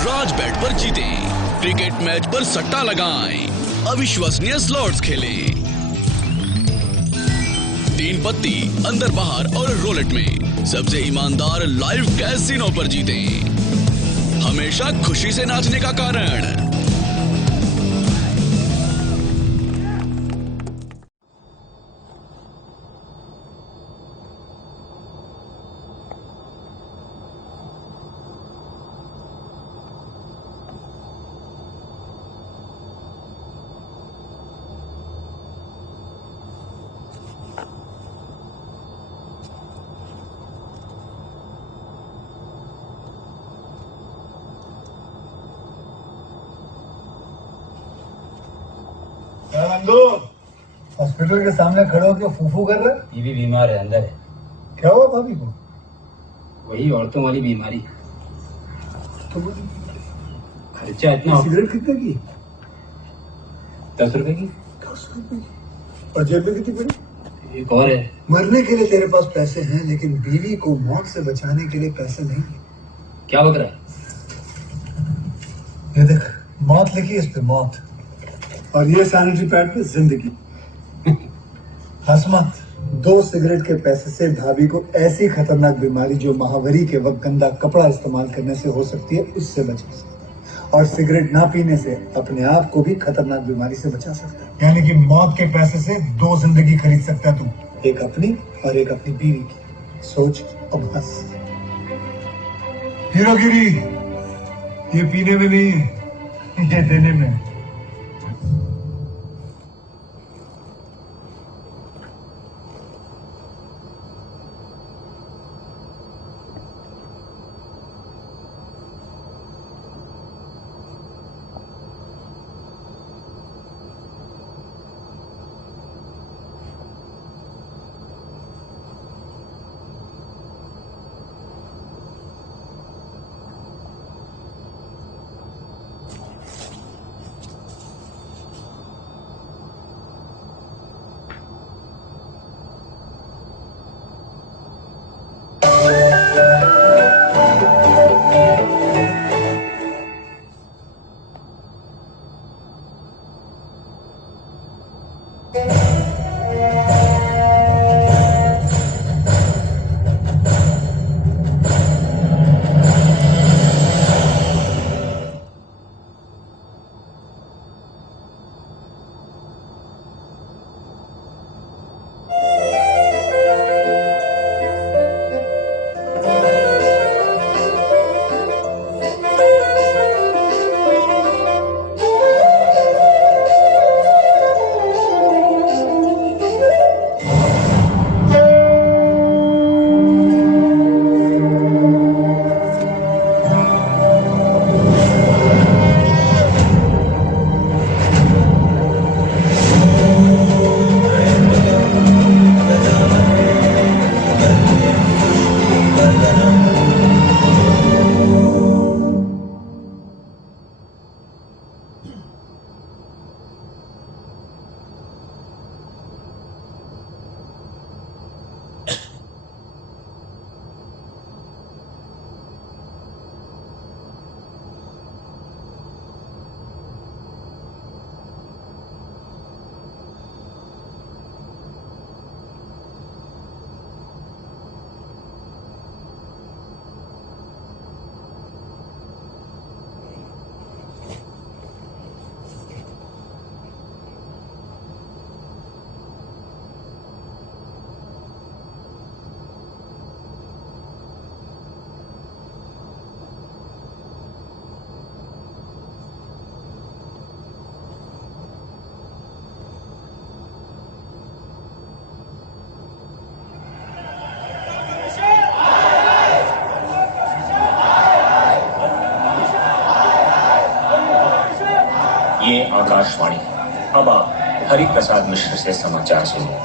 राजबेट पर जीतें, cricket match पर सट्टा लगाएं, अविश्वसनीय स्लॉट्स खेलें। 3 पत्ती, अंदर बाहर और रोलेट में सबसे ईमानदार लाइव कैसीनो पर जीतें। हमेशा खुशी से नाचने का कारण। हॉस्पिटल के सामने खड़े होकर फूफू कर रहे? बीवी बीमार है, अंदर है। क्या हुआ भाभी को? वही औरतों वाली बीमारी। तो खर्चा इतना। सिगरेट कितने की? 10 रुपए की। 10 रुपए की? और जेब में कितनी पड़ी? एक और है। मरने के लिए तेरे पास पैसे हैं, लेकिन बीवी को मौत से बचाने के लिए पैसे नहीं है। क्या बक रहा है? ये देख, मौत लिखी है इस पे, मौत। और ये सैनिटरी पैड पे जिंदगी। हंस मत। 2 सिगरेट के पैसे से भाभी को ऐसी खतरनाक बीमारी जो महावरी के वक्त गंदा कपड़ा इस्तेमाल करने से हो सकती है, उससे बचा सकता है। और सिगरेट ना पीने से अपने आप को भी खतरनाक बीमारी से बचा सकता है। यानी कि मौत के पैसे से 2 जिंदगी खरीद सकता है तू, एक अपनी और एक अपनी बीवी की। सोच अब हंस। हीरोगिरी ये पीने में नहीं है, ये देने में है। ये आकाशवाणी। अब आप हरि प्रसाद मिश्र से समाचार सुनिए।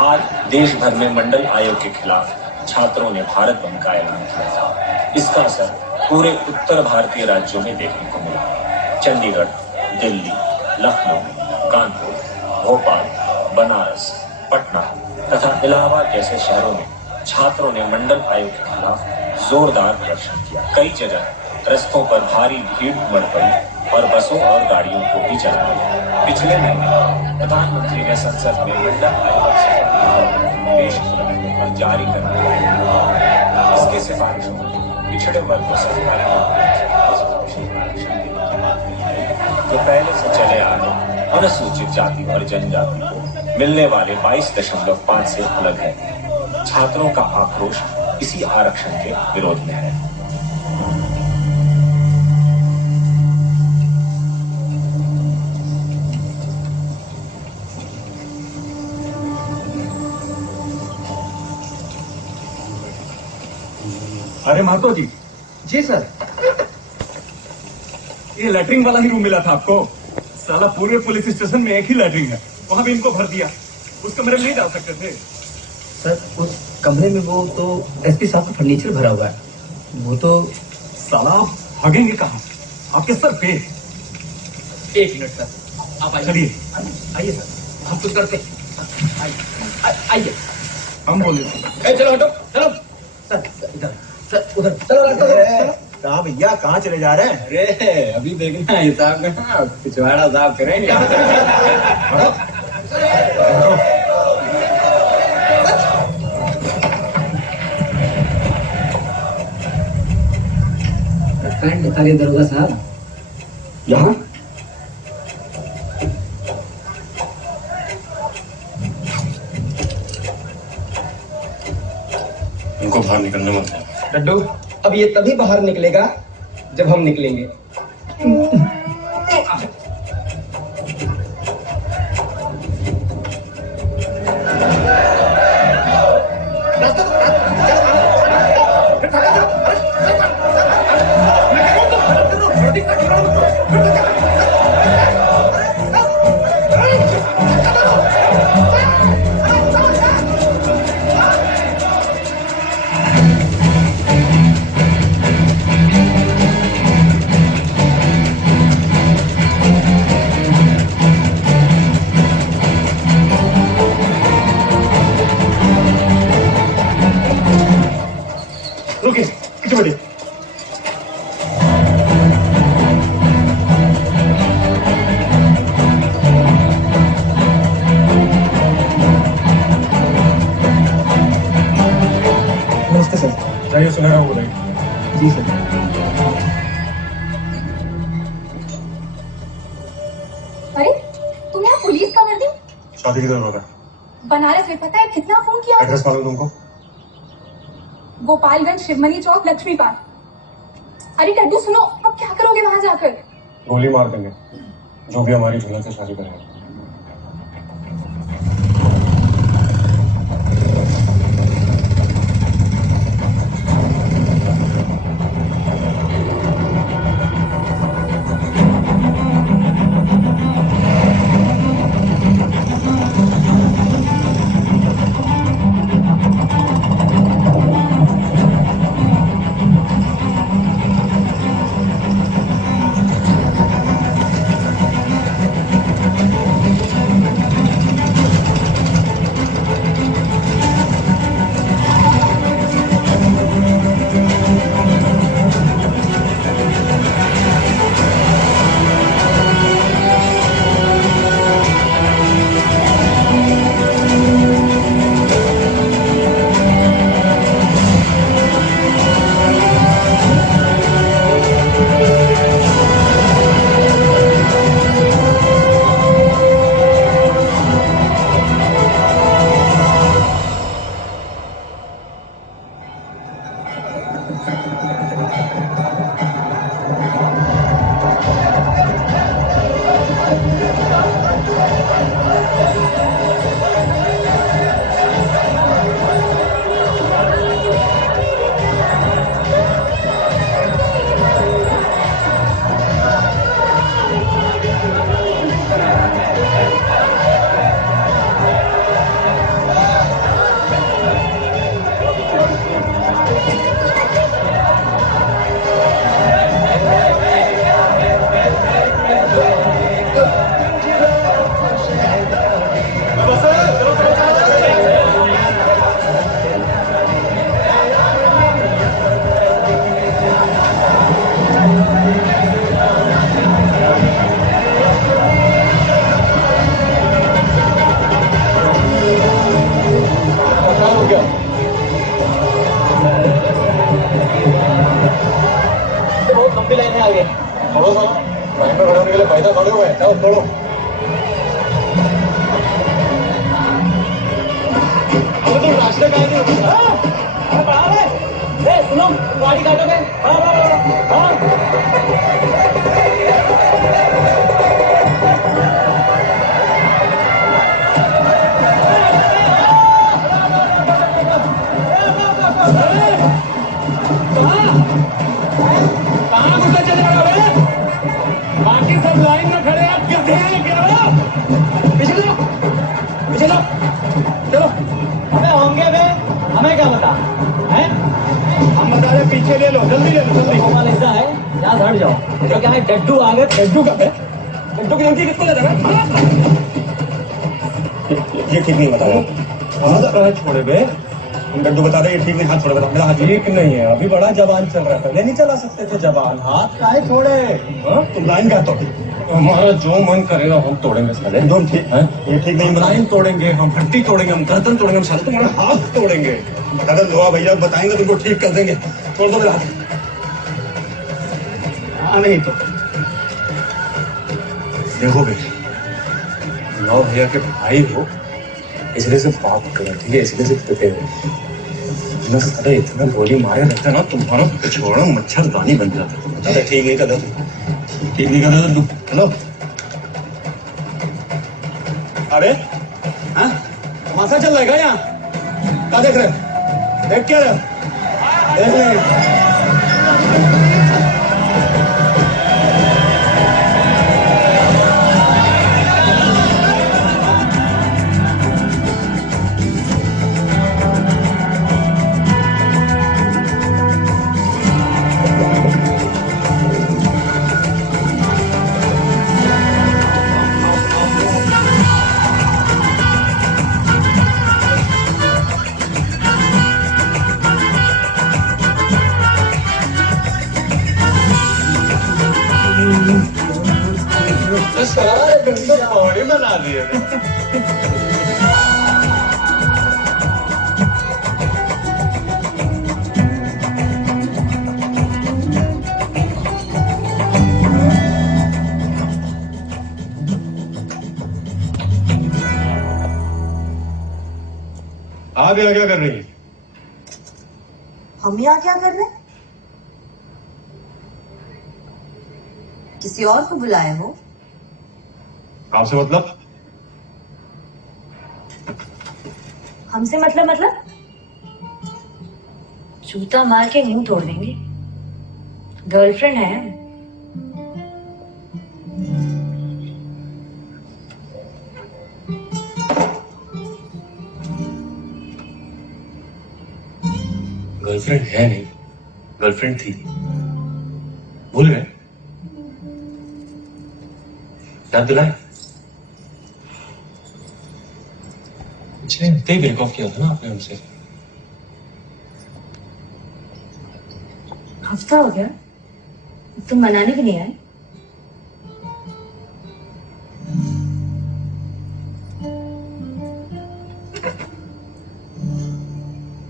आज देश भर में मंडल आयोग के खिलाफ छात्रों ने भारत बंद का ऐलान किया था। इसका असर पूरे उत्तर भारतीय राज्यों में देखने को मिला। चंडीगढ़, दिल्ली, लखनऊ, कानपुर, भोपाल, बनारस, पटना तथा इलाहाबाद जैसे शहरों में छात्रों ने मंडल आयोग के खिलाफ जोरदार प्रदर्शन किया। कई जगह रस्तों पर भारी भीड़ उमड़ पड़ी और बसों और गाड़ियों को भी जलाया गया। पिछले महीने प्रधानमंत्री ने संसद में मंडल आयोग से पेश किया और जारी कर दिया। इसके सिफारिशों में पिछड़े वर्ग को सरकारी जो पहले से चले आ रहे अनुसूचित जाति और जनजाति को मिलने वाले 22.5 से अलग है। छात्रों का आक्रोश इसी आरक्षण के विरोध में है। अरे महतो जी। जी सर। ये लैट्रिन वाला ही रूम मिला था आपको? साला पूरे पुलिस स्टेशन में एक ही लैट्रिन है, वहां भी इनको भर दिया। उस कमरे में नहीं जा सकते थे? सर उस कमरे में वो तो एसपी साहब का फर्नीचर भरा हुआ है, वो तो। साला आप भागेंगे कहाँ? आपके सर पे। एक मिनट सर, आप आइए। चलिए आइए सर, हम कुछ करते आइए। हम बोले चलो हटो, चलो सर इधर, सर उधर चलो। कहाँ भैया, कहाँ चले जा रहे हैं? अरे अभी देखना हिसाब में ना, पिछवाड़ा साफ करेंगे। पैंट निकालिए दरोगा साहब। यहाँ उनको बाहर निकलने मत। लड्डू, अब ये तभी बाहर निकलेगा जब हम निकलेंगे। नमस्ते सर। चाहिए सुनहरा हो रही। जी सर। अरे तुम यहाँ पुलिस का वर्दी? शादी की जरूरत है। बनारस में पता है कितना फोन किया? एड्रेस मालूम तुमको? गोपालगंज, शिवमनी चौक, लक्ष्मी पार्क। अरे टड्डू सुनो, अब क्या करोगे वहां जाकर? गोली मार देंगे जो भी हमारी झूला से शादी करेगा। हम भी लेने आ गए। थोड़ो सा लाइन में बढ़ाने के लिए पैसा खड़े हुए हैं, जाओ तोड़ो। अब तुम रास्ते का नहीं सुनो, गाड़ी काटोगे? कहाँ घुसे चले गए? बाकी सब लाइन में खड़े हैं, क्या पीछे लो, पीछे लो, चलो। अबे होंगे बे, हमें क्या बता? हैं? हम बता रहे पीछे ले लो, जल्दी ले लो, जल्दी। मोबाइल ऐसा है, यहाँ से हट जाओ। तो क्या है, डड्डू आ गए। डड्डू का है? डड्डू की धमकी किसको ले रहा है? ये ठीक नहीं बता रहा। हाथ कहाँ छोड़े बे? तुम डड्डू बता रहे ये ठीक नहीं, हाथ छोड़ बता, मेरा हाथ छोड़। ठीक नहीं है, अभी बड़ा जवान चल रहा है, पहले नहीं चला सकते थे जवान। हाथ काहे छोड़े? हाँ? तुम लाइन का तोड़। हमारा जो मन करेगा हम तोड़ेंगे साले। तुम ठीक है, ये ठीक नहीं बता। लाइन तोड़ेंगे, हम हड्डी तोड़ेंगे, हम गर्दन तोड़ेंगे, हम साले तुम्हारे हाथ तोड़ेंगे। बता दे लोहा भैया बताएंगे, तुमको ठीक कर देंगे। तोड़ दो मेरा हाथ। हाँ नहीं तो देखो बेटे, लो भैया के भाई हो, इसलिए से बात करो, ठीक है? इसलिए से पिटे हो। इतना सारे इतना गोली मारे रहता ना, तुम्हारा पिछवाड़ा मच्छरदानी बन जाता। बता दे ठीक नहीं कर दो, ठीक नहीं कर दो तुम। हेलो, अरे हाँ तमाशा चल रहा है क्या यहाँ? क्या देख रहे हो? देख क्या रहे हो? देख रहे बॉडी बना दिए। आप यहाँ क्या कर रही है? हम यहाँ क्या कर रहे हैं? किसी और को बुलाए हो? आपसे मतलब? हमसे मतलब जूता मार के मुंह तोड़ देंगे। गर्लफ्रेंड है। गर्लफ्रेंड है नहीं, गर्लफ्रेंड थी। भूल गए? याद दिलाए? पिछले हफ्ते ही ब्रेक ऑफ किया था ना आपने हमसे। हफ्ता हो गया, तुम मनाने भी नहीं आए।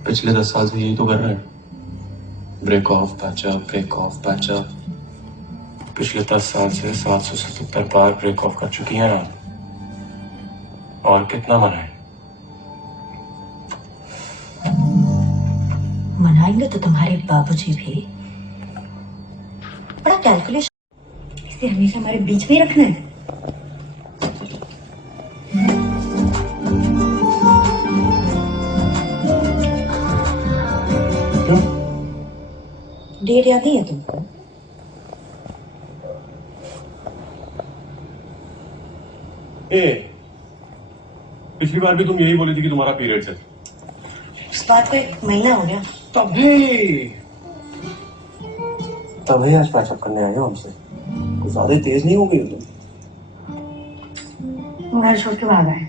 पिछले 10 साल से यही तो कर रहे हैं, break of patchup, break of patchup. पिछले 10 साल से 777 बार ब्रेक ऑफ कर चुकी हैं आप, और कितना मनाए? मनाएंगे तो तुम्हारे बाबूजी भी। बड़ा कैलकुलेशन। इसे हमेशा हमारे बीच में ही रखना है। क्यों? डेट याद नहीं है तुमको? पिछली बार भी तुम यही बोली थी कि तुम्हारा पीरियड है। उस बात को 1 महीना हो गया। तभी आज पैचअप करने आए हो हमसे। कुछ ज्यादा तेज नहीं हो गई तुम? घर छोड़ के भागा है।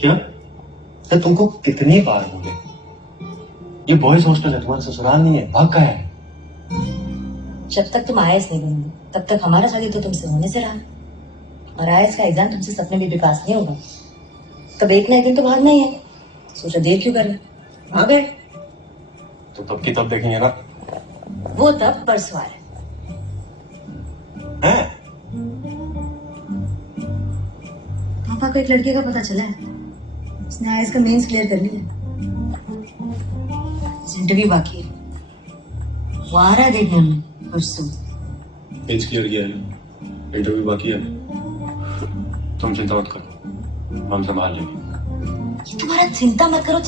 क्या? तो तुमको कितनी बार बोले, ये बॉयज हॉस्टल है, तुम्हारा ससुराल नहीं है। भाग का है? जब तक तुम आईएएस नहीं बनेंगे तब तक हमारा शादी तो तुमसे होने से रहा, और आईएएस का एग्जाम तुमसे सपने में भी पास नहीं होगा। तब एक ना एक दिन तो भागना ही है। सोचा देर क्यों कर रहे, आ गए। तो तब की तब देखेंगे ना। वो तब परसवार है। पापा को एक लड़के का पता चला है, उसने आईएएस का मेंस क्लियर कर लिया, इंटरव्यू बाकी है, वो आ रहा है देखने में परसों। मेंस क्लियर किया है, इंटरव्यू बाकी है। तुम चिंता मत करो, हम संभाल लेंगे। ये तुम्हारा चिंता मत करो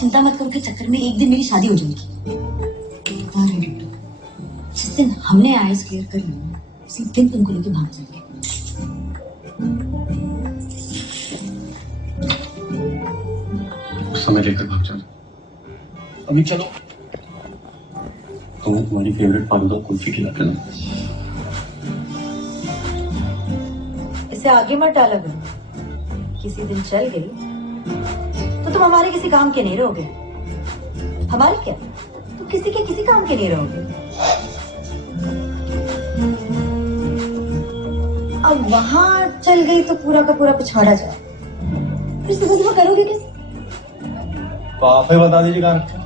के चक्कर में एक दिन मेरी शादी हो जाएगी। जिस दिन हमने आईएएस क्लियर कर लिया उसी दिन तुमको लेके भाग जाएंगे। उस समय लेकर भाग जाओ। अभी चलो, तुम्हें तुम्हारी फेवरेट फालूदा कुल्फी खिलाते ना। इसे आगे मत डाला करो, किसी दिन चल गई तो तुम हमारे किसी काम के नहीं रहोगे। हमारे क्या, तुम किसी काम के नहीं रहोगे। अब वहां चल गई तो पूरा का पूरा पिछवाड़ा जाए, फिर सुबह करोगे कैसे? तो आप ही बता दीजिए कहाँ रखा।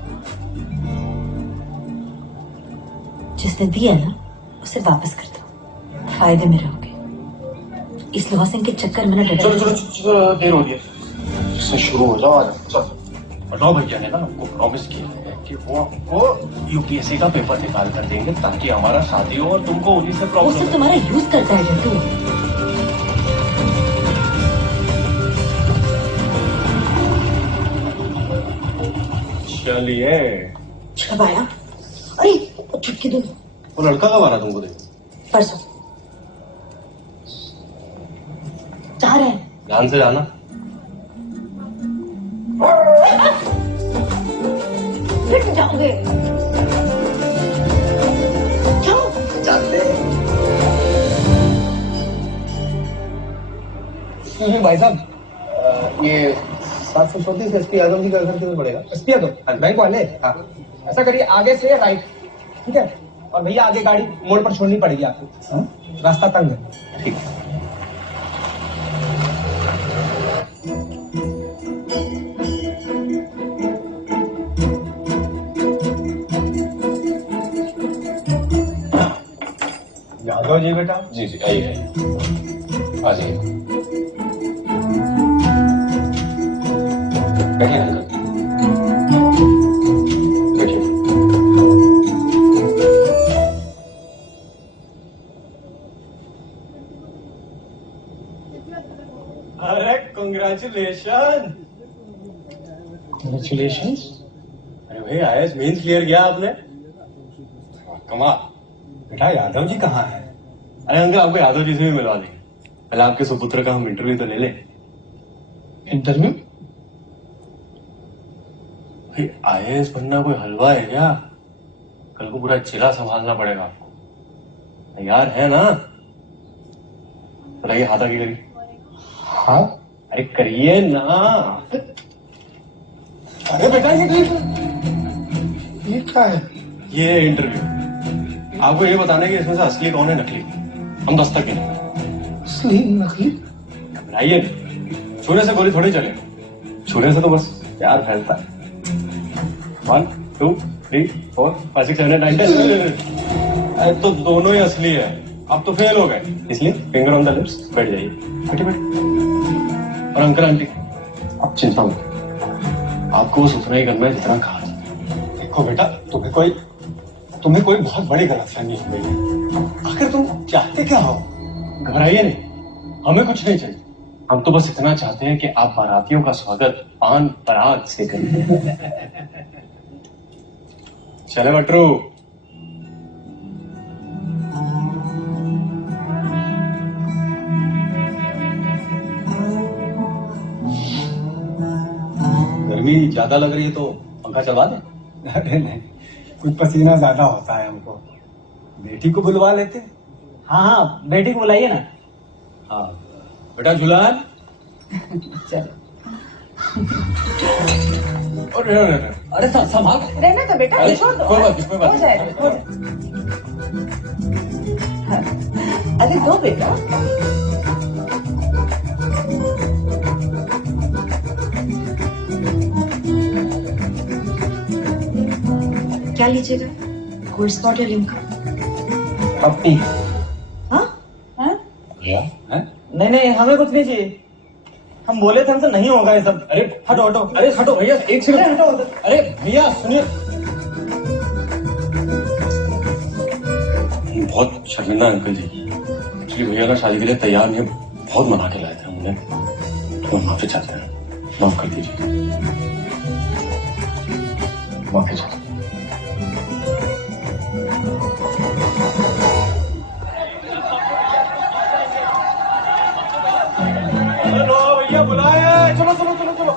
जिसने दिया ना उसे वापस कर दो, फायदे में रहोगे। इस लोहा सिंह के चक्कर में ना डर। चलो देर हो रही है, इससे शुरू हो जाओ। आज चलो। बताओ भैया ने ना हमको प्रॉमिस किया है कि वो हमको यूपीएससी का पेपर निकाल कर देंगे ताकि हमारा शादी हो और तुमको उन्हीं से प्रॉब्लम। वो सब तुम्हारा यूज करता है जट्टू। चलिए। कब आया? अरे छुटकी दो। वो लड़का कब आ रहा तुमको देखो? परसों। जा रहे हैं। ध्यान से जाना। फिर जाओगे? जाओ। जाते हैं। भाई साहब, ये 734 एसपी यादव जी का घर किधर पड़ेगा? एसपी यादव बैंक वाले? हाँ। ऐसा करिए, आगे से राइट, ठीक है? और भैया आगे गाड़ी मोड़ पर छोड़नी पड़ेगी आपको, रास्ता तंग है। ठीक है। यादव जी बेटा? जी जी, आइए आइए, आ जाइए। बैठिए अंकल, बैठिए। अरे कांग्रेचुलेशन। कांग्रेचुलेशंस। अरे भाई, आईएएस मेंस क्लियर किया आपने, कमाल। बेटा यादव जी कहाँ है? अरे अंकल, आपको यादव जी से भी मिलवा देंगे, पहले आपके सुपुत्र का हम इंटरव्यू तो ले लें। इंटरव्यू? भाई आईएएस बनना कोई हलवा है क्या? कल को पूरा जिला संभालना पड़ेगा आपको, तैयार है ना? बताइए, हाथ आगे करिए। हाँ। अरे करिए ना। अरे बेटा ये क्या है? ये इंटरव्यू आपको ये बताना है कि इसमें से असली कौन है, नकली। हम दस्तक के नहीं। असली नकली? घबराइए नहीं, छूने से गोली थोड़ी चले, छूने से तो बस प्यार फैलता है। 1 2 3 4 5 6 7 8 9 10। तो दोनों ही असली है। आप तो फेल हो गए, इसलिए फिंगर ऑन द लिप्स, बैठ जाइए। बैठे बैठे। और अंकल आंटी, आप चिंता मत, आपको वो उतना ही करना है जितना कहा। देखो बेटा, तुम्हें कोई बहुत बड़ी गलतफहमी हो गई है। आखिर तुम चाहते क्या हो? घबराइए नहीं, हमें कुछ नहीं चाहिए। हम तो बस इतना चाहते हैं कि आप बारातियों का स्वागत पान पराग से करें। चले बटरू। गर्मी ज्यादा लग रही है तो पंखा चलवा दें? अरे नहीं, कुछ पसीना ज्यादा होता है हमको। बेटी को बुलवा लेते। हाँ हाँ, बेटी को बुलाइए ना। हाँ बेटा, जुलान। चलो। अरे संभाल रहना तो बेटा, छोड़ दो। कोई बात नहीं, कोई बात हो जाएगा, हो जाएगा। अरे दो बेटा। क्या लीजिएगा, कोल्ड स्पॉट या लिम्का? पप्पी। हाँ? भैया नहीं नहीं, हमें कुछ नहीं चाहिए। हम बोले थे हमसे नहीं होगा ये सब। अरे हटो हटो। अरे हटो भैया, एक सेकंड हटो उधर। अरे भैया सुनिए, बहुत शर्मिंदा अंकल जी। एक्चुअली भैया का शादी के लिए तैयार नहीं, बहुत मना के लाए थे हमने, तो हम माफी चाहते हैं, माफ कर दीजिए। माफी चाहते हैं। भैया बुलाए, चलो चलो चलो चलो।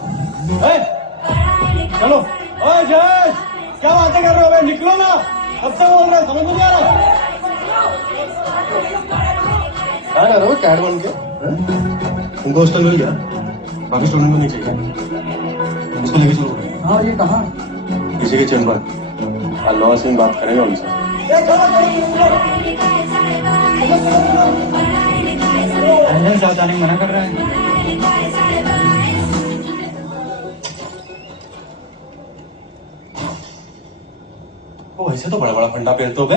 चलो। ओए जय, क्या बातें कर रहे हो? निकलो ना, कब से बोल रहे, समझ नहीं आ रहा। क्या कर रहे हो कैड बन के? तुमको हॉस्टल मिल गया, बाकी स्टूडेंट को नहीं चाहिए, इसको लेके चलो। हाँ, ये कहाँ? किसी के चैम्बर, अल्लाह से बात करेंगे उनसे। अंदर जाओ, जाने मना कर रहा है। वैसे तो बड़ा बड़ा फंडा पेलते हो बे।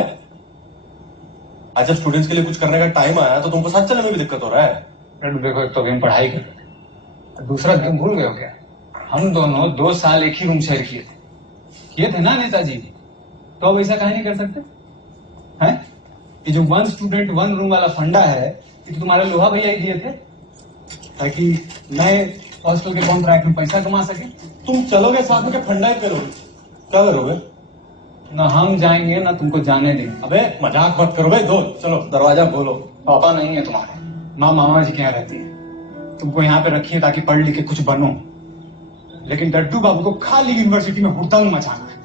आज जब स्टूडेंट्स के लिए कुछ करने का टाइम आया तो तुमको साथ चलने में भी दिक्कत हो रहा है। देखो, एक तो अभी हम पढ़ाई कर रहे थे, दूसरा तुम भूल गए हो क्या? हम दोनों 2 साल एक ही रूम शेयर किए थे ना नेताजी? तो अब ऐसा काहे नहीं कर सकते हैं? ये जो 1 स्टूडेंट 1 रूम वाला फंडा है, ये तो तुम्हारे लोहा भैया ही दिए थे, ताकि नए हॉस्टल के कॉन्ट्रैक्ट में पैसा कमा सके। तुम चलोगे साथ में, क्या फंडा ही करोगे? क्या करोगे? ना हम जाएंगे ना तुमको जाने देंगे। अबे मजाक मत करो भाई, दो चलो दरवाजा खोलो। पापा नहीं है तुम्हारे, माँ मामा जी के यहाँ रहती है। तुमको यहाँ पे रखी है ताकि पढ़ लिख के कुछ बनो, लेकिन डड्डू बाबू को खाली यूनिवर्सिटी में हुड़दंग मचाना है।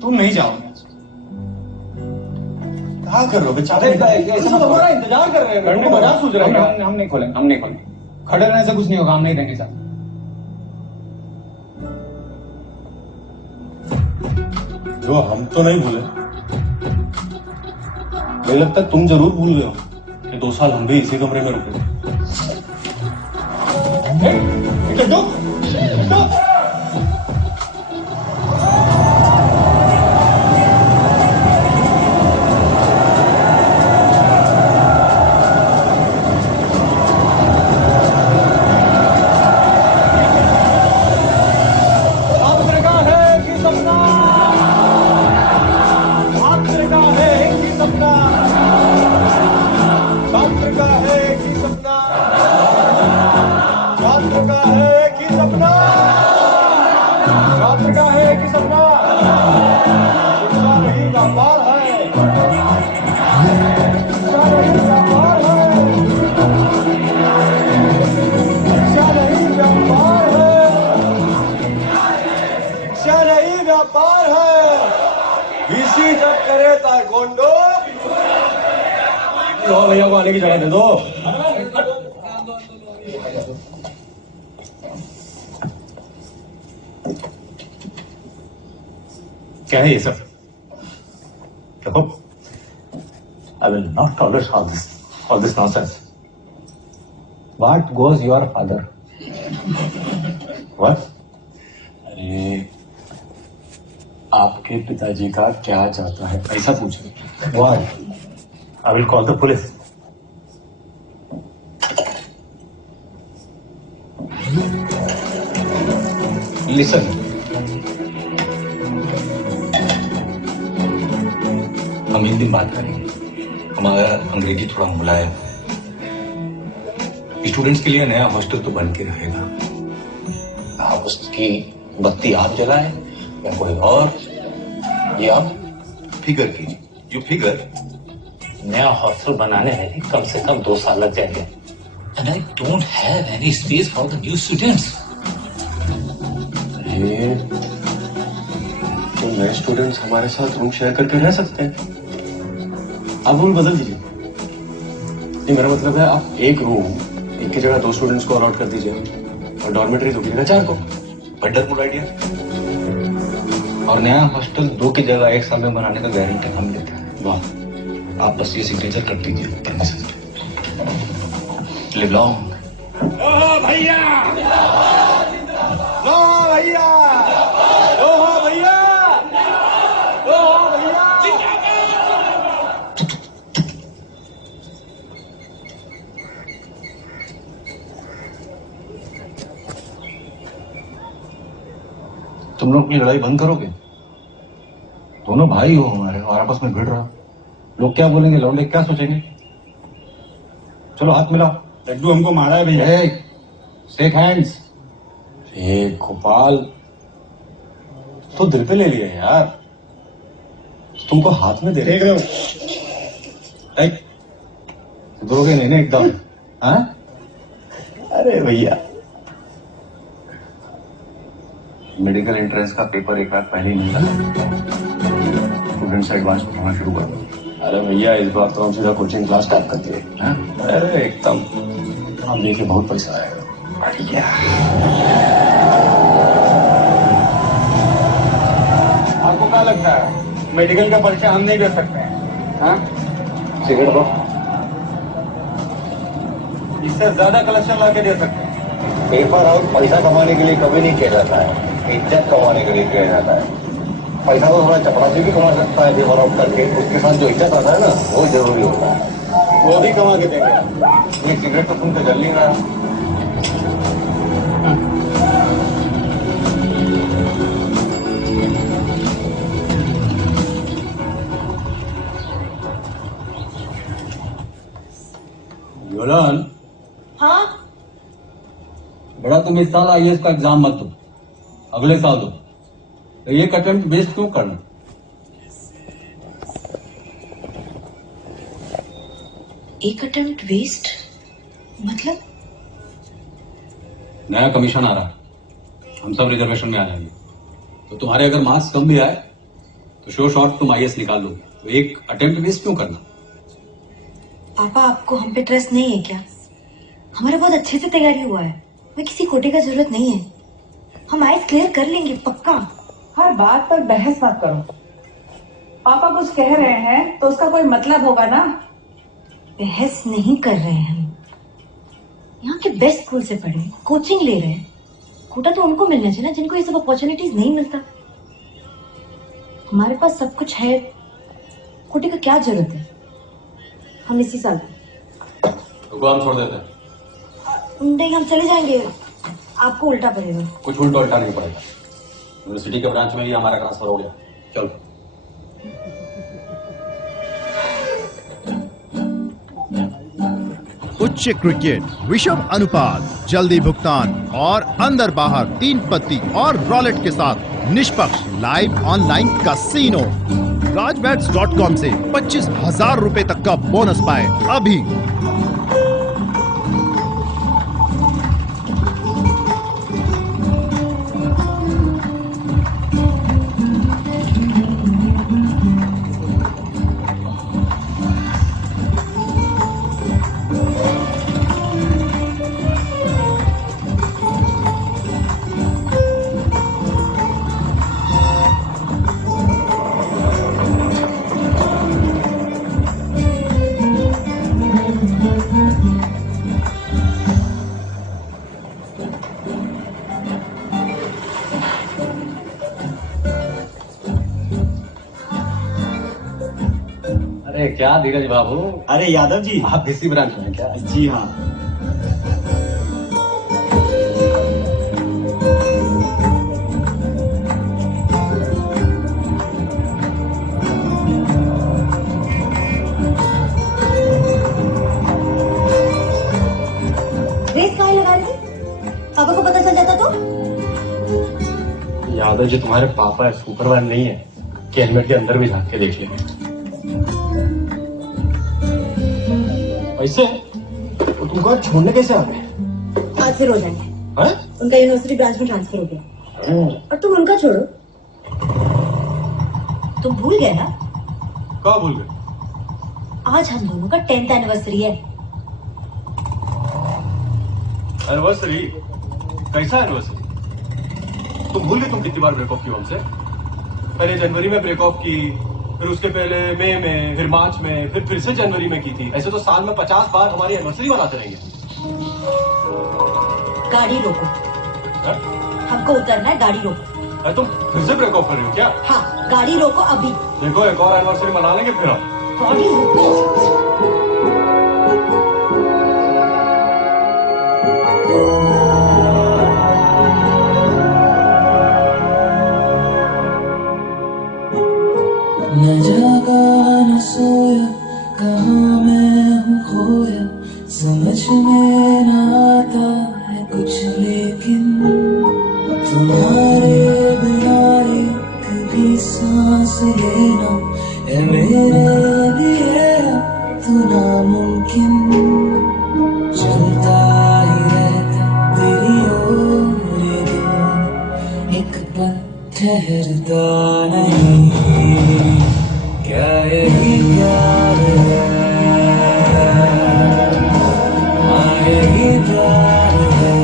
तुम नहीं जाओगे। क्या कर रहे हो बेचारे? हमारा इंतजार कर रहे हैं, मजाक सूझ रहा है क्या? हम नहीं खोलेंगे, हम नहीं खोलेंगे। खड़े रहने से कुछ नहीं होगा, हम नहीं देंगे साथ। जो हम तो नहीं भूले, मुझे लगता है तुम जरूर भूल गए हो कि 2 साल हम भी इसी कमरे में रुके। व्यापार है, इसी जब करे ताइक्वांडो। भैया को आने की जगह दे दो। क्या है ये सब? देखो, I will not tolerate all this nonsense. What goes your father? What? अरे आपके पिताजी का क्या चाहता है, ऐसा पूछ रहे? Why? I will call the police. Listen. हम हिंदी में बात करेंगे, हमारा अंग्रेजी थोड़ा मुलायम है। स्टूडेंट्स के लिए नया हॉस्टल तो बन के रहेगा। आप उसकी बत्ती आप जलाए या कोई और, ये आप फिगर कीजिए। You figure. नया हॉस्टल बनाने में कम से कम 2 साल लग जाएंगे। And I don't have any space for the new students. ये तो नए स्टूडेंट्स हमारे साथ रूम शेयर करके रह सकते हैं। आप रूल बदल दीजिए। नहीं, मेरा मतलब है आप एक रूम, एक की जगह 2 स्टूडेंट्स को अलॉट कर दीजिए और डॉर्मेटरी 2 की जगह 4 को। Wonderful idea. और नया हॉस्टल 2 की जगह 1 साल में बनाने का गारंटी हम लेते हैं। वाह, आप बस ये सिग्नेचर कर दीजिए, परमिशन। Live long. भैया, लोहा भैया, लोहा भैया, लोहा भैया। तुम लोग अपनी लड़ाई बंद करोगे? दोनों भाई हो हमारे और आपस में भिड़ रहे हो। लोग क्या बोलेंगे, लौंडे क्या सोचेंगे? चलो हाथ मिलाओ। लड्डू हमको मारा है भैया। Shake hands. ए गोपाल, तो दिल पे ले लिया यार, तुमको हाथ में दे देख रहे हो? सुधरोगे नहीं ना एकदम? हाँ? अरे भैया, मेडिकल एंट्रेंस का पेपर एक रात पहले ही मिल रहा, स्टूडेंट से एडवांस में पढ़ना शुरू कर दो। अरे भैया, इस बार तो हम सीधा कोचिंग क्लास स्टार्ट कर दिए। अरे एकदम, आप देखिए बहुत पैसा आएगा। बढ़िया। आपको क्या लगता है मेडिकल का पर्चा हम नहीं दे सकते हैं? हाँ? सिगरेट दो। इससे ज्यादा कलेक्शन ला के दे सकते हैं। पेपर और पैसा कमाने के लिए कभी नहीं किया जाता है, इज्जत कमाने के लिए किया जाता है। पैसा तो थोड़ा चपरासी भी कमा सकता है पेपर आउट करके, उसके साथ जो इज्जत आता है ना, वो जरूरी होता है। वो भी कमा के देंगे। ये सिगरेट तो तुमको जल नहीं रहा। योलन, हाँ? बेटा तुम इस साल आईएएस का एग्जाम मत दो, अगले साल दो। तो ये अटेम्प्ट वेस्ट क्यों करना? एक अटेम्प्ट वेस्ट मतलब? नया कमीशन आ रहा है, हम सब रिजर्वेशन में आ जाएंगे। तो तुम्हारे अगर मार्क्स कम भी आए तो श्योर शॉट तुम आईएएस निकाल लोगे। तो एक अटेम्प्ट वेस्ट क्यों करना? पापा, आपको हम पे ट्रस्ट नहीं है क्या? हमारा बहुत अच्छे से तैयारी हुआ है, हमें किसी कोटे का जरूरत नहीं है। हम आईएएस क्लियर कर लेंगे पक्का। हर बात पर बहस मत करो। पापा कुछ कह रहे हैं तो उसका कोई मतलब होगा ना। बहस नहीं कर रहे हैं हम, यहाँ के बेस्ट स्कूल से पढ़े, कोचिंग ले रहे हैं। कोटा तो उनको मिलना चाहिए ना जिनको ये सब अपॉर्चुनिटीज नहीं मिलता। हमारे पास सब कुछ है, कोटे का क्या जरूरत है? हम इसी साल तो हम छोड़ देते हैं। नहीं, हम चले जाएंगे, आपको उल्टा पड़ेगा। कुछ उल्टा उल्टा नहीं पड़ेगा, यूनिवर्सिटी के ब्रांच में ही हमारा ट्रांसफर हो गया। चलो। उच्च क्रिकेट, विषम अनुपात, जल्दी भुगतान और अंदर बाहर 3 पत्ती और रॉलेट के साथ निष्पक्ष लाइव ऑनलाइन कैसीनो। rajbets.com से 25,000 रुपए तक का बोनस पाए अभी। अरे क्या धीरज बाबू? अरे यादव जी, आप इसी ब्रांच में हैं क्या? जी हाँ। रेस काहे लगा रही थी? पापा को पता चल जाता तो? यादव जी, तुम्हारे पापा सुपरमैन नहीं है कि हेलमेट के अंदर भी झांक के देख लेंगे। ऐसे तो तुमको छोड़ने कैसे आ गए? आज से रोज आएंगे। उनका यूनिवर्सिटी ब्रांच में ट्रांसफर हो गया। और तुम उनका छोड़ो, तुम भूल गए ना? क्या भूल गए? आज हम दोनों का 10th एनिवर्सरी है। एनिवर्सरी? कैसा एनिवर्सरी? तुम भूल गए तुम कितनी बार ब्रेकअप की हमसे? पहले जनवरी में ब्रेकअप की, फिर उसके पहले मई में, फिर मार्च में, फिर से जनवरी में की थी। ऐसे तो साल में 50 बार हमारी एनिवर्सरी मनाते रहेंगे। गाड़ी रोको। है? हमको उतरना है, गाड़ी रोको। अरे तुम फिर से ब्रेकअप कर रही हो क्या? हाँ, गाड़ी रोको अभी। देखो, एक और एनिवर्सरी मना लेंगे फिर हम। गाड़ी रोको। न जागा न सोया, कहाँ मैं हूँ खोया, समझ में न आता है कुछ, लेकिन तुम्हारे बिना एक भी सांस लेना है मेरे लिए तो नामुमकिन। चलता ही रहता तेरी ओर ये दिल, एक पल ठहरता नहीं। क्या यही प्यार है? हाँ यही प्यार है।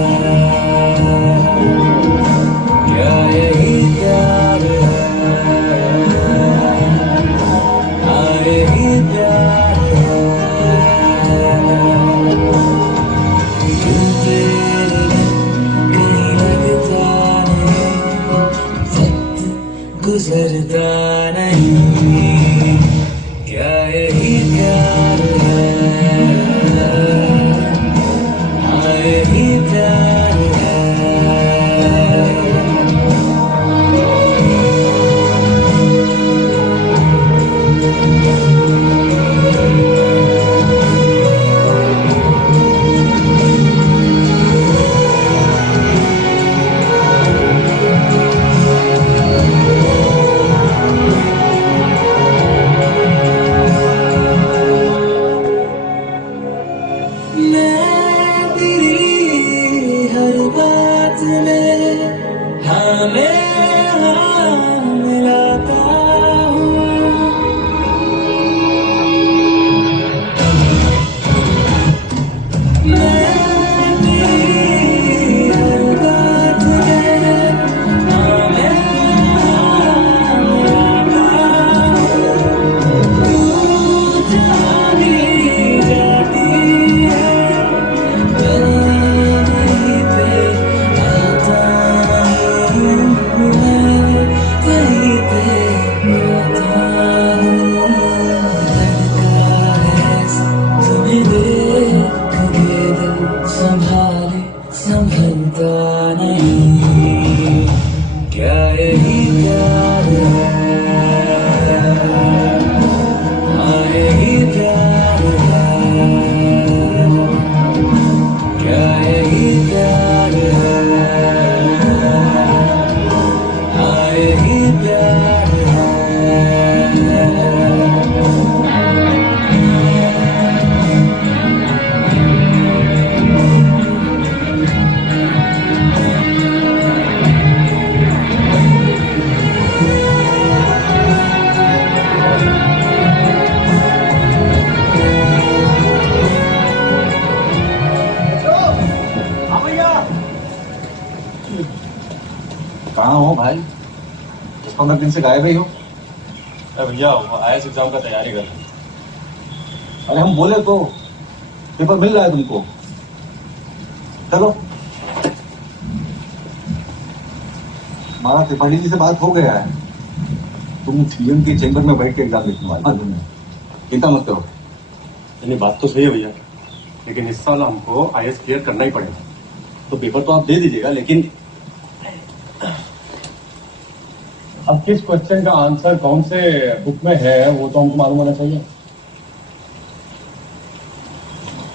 क्या यही प्यार है? हाँ यही प्यार है। दिल तेरे बिन कहीं लगता नहीं, वक्त गुजरता नहीं। क्या यही प्यार है? हाँ यही प्यार है। मैं तेरी हर बात में हाँ मैं हाँ मिलाता हूँ। मैं तेरी हर बात में हाँ मैं हाँ मिलाता हूँ। तू जहाँ भी जाती है, वहीं पे आता हूँ मैं, वहीं पे आता हूँ। लड़का है ऐसा तुम्हें देख के दिल संभाले संभलता नहीं। क्या यही प्यार है? हाँ यही प्यार है। क्या यही प्यार है? हाँ यही प्यार है। हाँ भैया। कहाँ हो भाई? 10-15 दिन से गायब ही हो। अरे भैया आईएएस एग्जाम का तैयारी कर रहे हैं। अरे हम बोले तो पेपर मिल रहा है तुमको। चलो, हमारा त्रिपाठी जी से बात हो गया है, तुम सीएम के चेंबर में बैठ के एग्जाम लिखने वाले हो। चिंता मत करो। नहीं बात तो सही है भैया, लेकिन इस साल हमको आईएएस क्लियर करना ही पड़ेगा। तो पेपर तो आप दे दीजिएगा, लेकिन अब किस क्वेश्चन का आंसर कौन से बुक में है वो तो हमको मालूम होना चाहिए।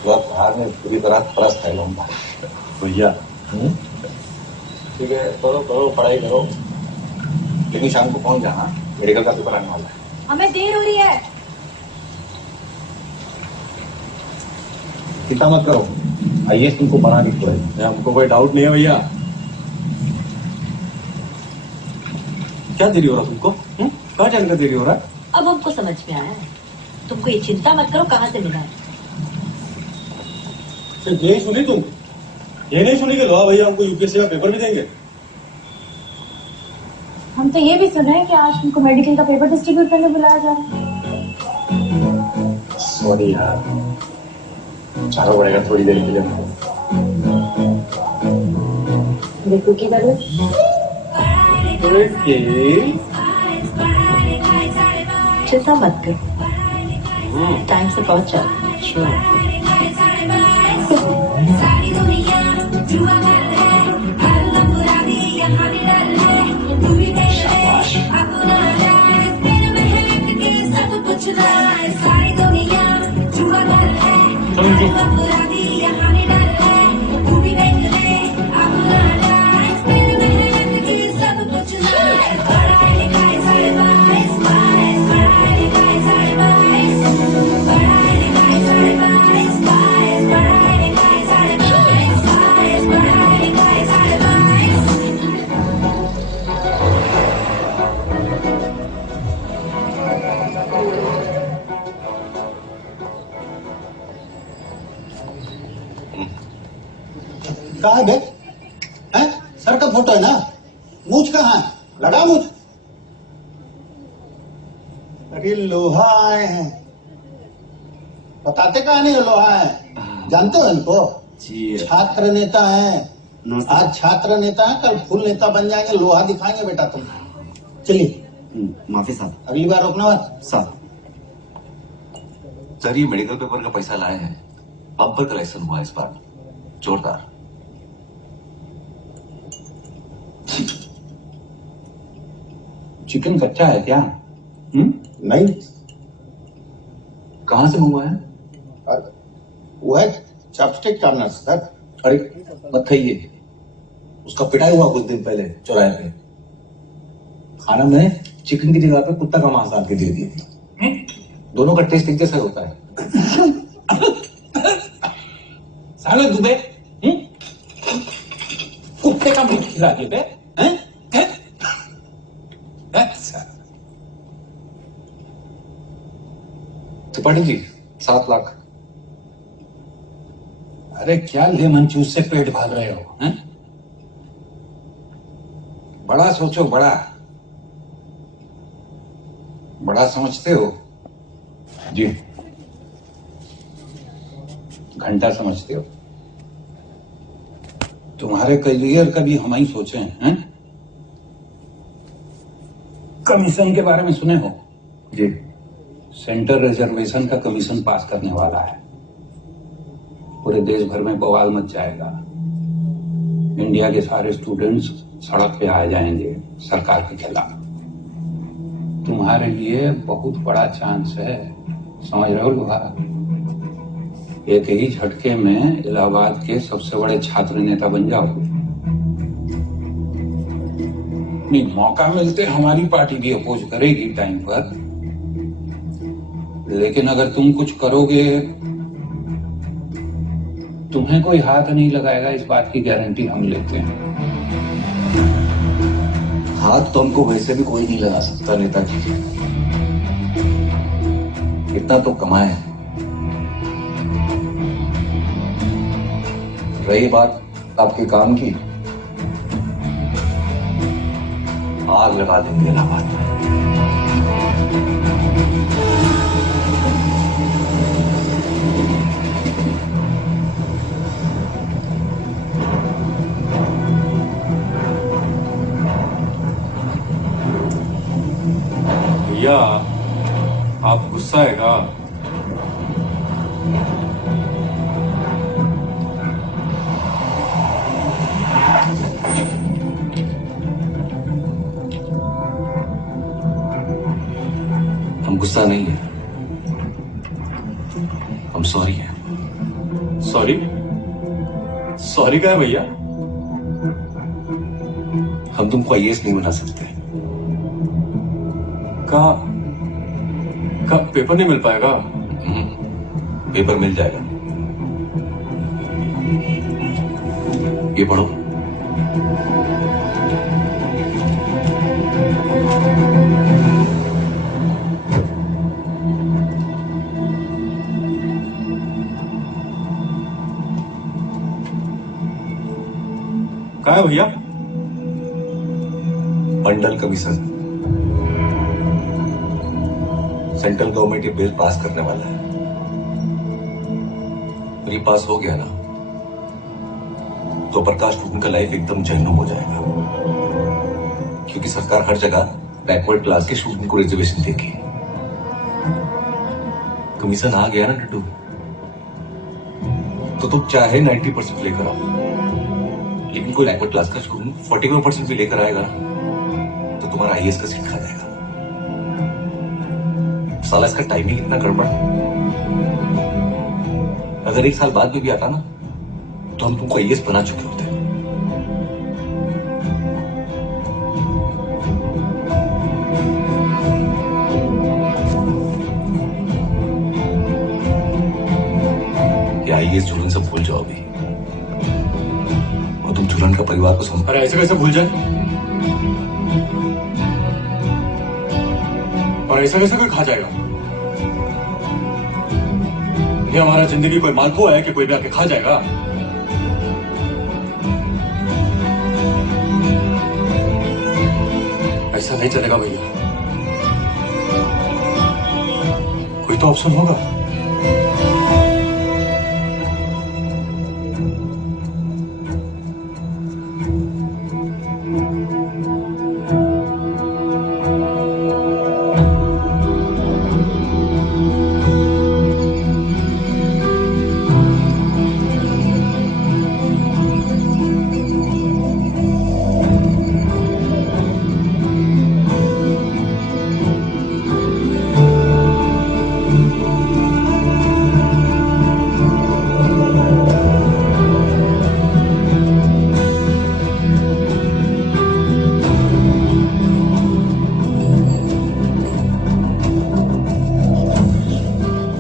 बिहार में पूरी तरह परस फैलाऊंगा भैया। ठीक है, करो करो पढ़ाई करो, लेकिन शाम को पहुंच जाना, मेडिकल का पेपर आने वाला है। हमें देर हो रही है। चिंता मत करो, आईएएस तुमको बना के पड़ेगा। हमको कोई डाउट नहीं है भैया। क्या देरी हो रहा तुमको? कहाँ जाने का देरी हो रहा है? अब हमको समझ में आया है। तुमको ये चिंता मत करो कहाँ से मिला है। सिर्फ यही सुनी तुम? ये नहीं सुनी कि लोहा भैया हमको यूपीएससी का पेपर भी देंगे? हम तो ये भी सुना है कि आज तुमको मेडिकल का पेपर डिस्ट्रीब्यूट करने बुलाया जा रहा है। सॉरी यार, जाना पड़ेगा थोड़ी देर के लिए। देखो की बात चिंता मत करो, टाइम से पहुंच जाओ। कहाँ है बे? हैं? सर का फोटो है ना? मूछ कहाँ है? लगा मूछ? अरे लोहा आए हैं, बताते कहाँ नहीं लोहा है? जानते हो इनको? जी छात्र नेता है, आज छात्र नेता है, कल फुल नेता बन जाएंगे, लोहा दिखाएंगे बेटा तुम। चलिए माफी साहब, अगली बार रोकना मत साहब। सर ये मेडिकल पेपर का पैसा लाए हैं, बम्पर कलेक्शन हुआ इस बार, जोरदार। चिकन कच्चा है क्या? नहीं। कहाँ से मंगवाया? वो है चॉपस्टिक कार्नर सर। अरे मत खाइए, उसका पिटाई हुआ कुछ दिन पहले चौराहे पे। खाना में चिकन की जगह पे कुत्ता का मांस डाल के दे दिए। दोनों का टेस्ट एक जैसा होता है। साले दुबे कुत्ते का मीट खिला दिए बे। त्रिपाठी जी 7 लाख। अरे क्या लेमन जूस से पेट भर रहे हो हैं? बड़ा सोचो, बड़ा बड़ा समझते हो जी, घंटा समझते हो। तुम्हारे करियर का भी हम ही सोचे हैं। कमीशन के बारे में सुने हो जी? सेंटर रिजर्वेशन का कमीशन पास करने वाला है, पूरे देश भर में बवाल मच जाएगा। इंडिया के सारे स्टूडेंट्स सड़क पे आ जाएंगे सरकार के खिलाफ। तुम्हारे लिए बहुत बड़ा चांस है, समझ रहे हो लोहा? एक ही झटके में इलाहाबाद के सबसे बड़े छात्र नेता बन जाओ। नहीं, मौका मिलते हमारी पार्टी भी अपोज करेगी टाइम पर, लेकिन अगर तुम कुछ करोगे तुम्हें कोई हाथ नहीं लगाएगा, इस बात की गारंटी हम लेते हैं। हाथ तो हमको वैसे भी कोई नहीं लगा सकता नेताजी, इतना तो कमाए हैं। रही बात आपके काम की, आग लगा देंगे इलाहाबाद में। भैया आप गुस्सा है का? हम गुस्सा नहीं है, हम सॉरी हैं। सॉरी? सॉरी क्या है भैया? हम तुमको आईएएस नहीं बना सकते। का पेपर नहीं मिल पाएगा? पेपर मिल जाएगा, ये पढ़ो। क्या है भैया? मंडल कमीशन, सेंट्रल गवर्नमेंट ये बिल पास करने वाला है। ये पास हो गया ना तो प्रकाश टूटन का लाइफ एकदम जहन्नुम हो जाएगा, क्योंकि सरकार हर जगह बैकवर्ड क्लास के स्टूडेंट को रिजर्वेशन देगी। कमीशन आ गया ना टट्टू, तो तुम चाहे 90% लेकर आओ, लेकिन कोई बैकवर्ड क्लास का स्टूडेंट 41% भी लेकर आएगा तो तुम्हारा आईएएस का सीट खा जाएगा। साला इसका टाइमिंग इतना गड़बड़ है। अगर 1 साल बाद में भी आता ना तो हम तुमको आईएएस बना चुके होते। ये आईएएस जुलन सब भूल जाओ अभी, और तुम जुलन का परिवार को समझ। अरे ऐसे कैसे भूल जाए? और ऐसा कैसे कोई खा जाएगा? ये हमारा जिंदगी कोई मालपुआ है कि कोई भी आके खा जाएगा? ऐसा नहीं चलेगा भैया, कोई तो ऑप्शन होगा।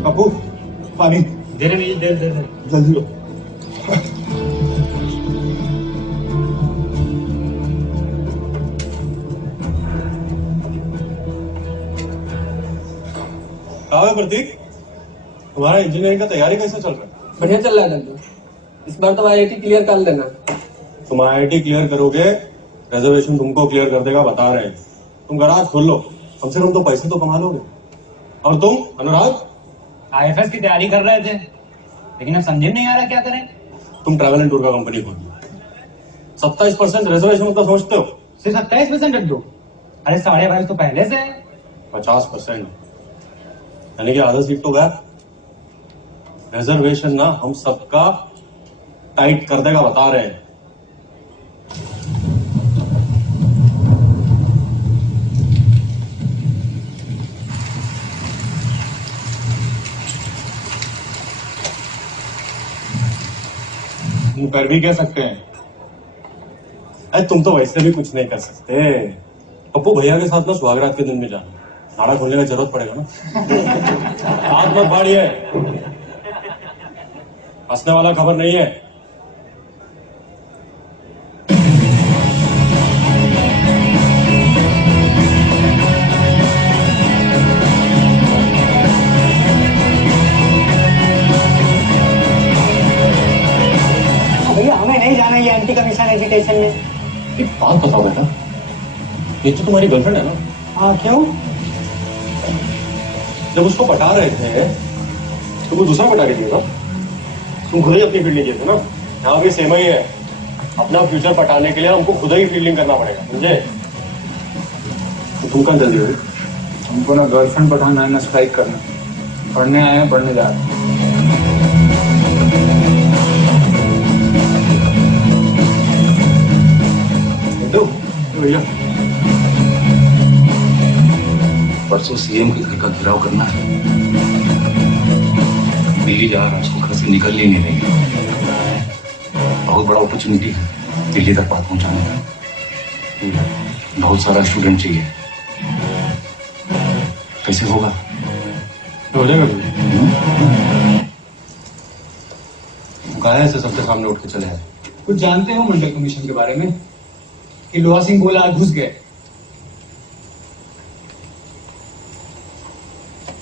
बापू पानी दे रहे दे दे जल्दी लो। कहा है प्रतीक, तुम्हारा इंजीनियरिंग का तैयारी कैसा चल रहा है? बढ़िया चल रहा है डल्लू। इस बार तो IIT क्लियर कर लेना। तुम IIT क्लियर करोगे, रिजर्वेशन तुमको क्लियर कर देगा, बता रहे हैं। तुम गराज खोल लो, कम से कम तो पैसे तो कमा लोगे। और तुम अनुराग? IFS की तैयारी कर रहे थे, लेकिन अब समझ नहीं आ रहा क्या करें। तुम ट्रैवल एंड टूर का कंपनी खोल लो। 27% रिजर्वेशन मतलब समझते हो? सिर्फ 27% डड्डू? अरे 22.5 तो पहले से है। 50%, यानी कि आधा सीट तो गया। रिजर्वेशन ना हम सबका टाइट कर देगा, बता रहे हैं। कर भी कह सकते हैं। अरे तुम तो वैसे भी कुछ नहीं कर सकते। पप्पू भैया के साथ ना सुहागरात के दिन में जाना, नाड़ा खोलने का जरूरत पड़ेगा ना। हाथ मत बाढ़िए, हंसने वाला खबर नहीं है। भैया हमें नहीं जाना ये एंटी कमीशन एजुकेशन में। एक बात बताओ बेटा, ये तो तुम्हारी गर्लफ्रेंड है ना? हाँ क्यों? जब उसको पटा रहे थे तो कोई दूसरा पटा के दिया था? तुम खुद ही अपनी फील्डिंग किए थे ना? यहाँ भी सेम ही है। अपना फ्यूचर पटाने के लिए हमको खुद ही फील्डिंग करना पड़ेगा, समझे? तो तुम कहाँ जल्दी हो? हमको ना गर्लफ्रेंड पठाना है ना स्ट्राइक करना। पढ़ने आए हैं, पढ़ने जा रहे हैं। भैया परसों CM के घर का घेराव करना है। दिल्ली जा रहा है, उसको घर से निकल ही नहीं देंगे। बहुत बड़ा अपॉर्चुनिटी है दिल्ली तक बात पहुंचाने का। बहुत सारा स्टूडेंट चाहिए, कैसे होगा? हो जाएगा। कहा है ऐसे सबके सामने उठ के चले आए? कुछ जानते हो मंडल कमीशन के बारे में कि लोहा सिंह बोला घुस गए?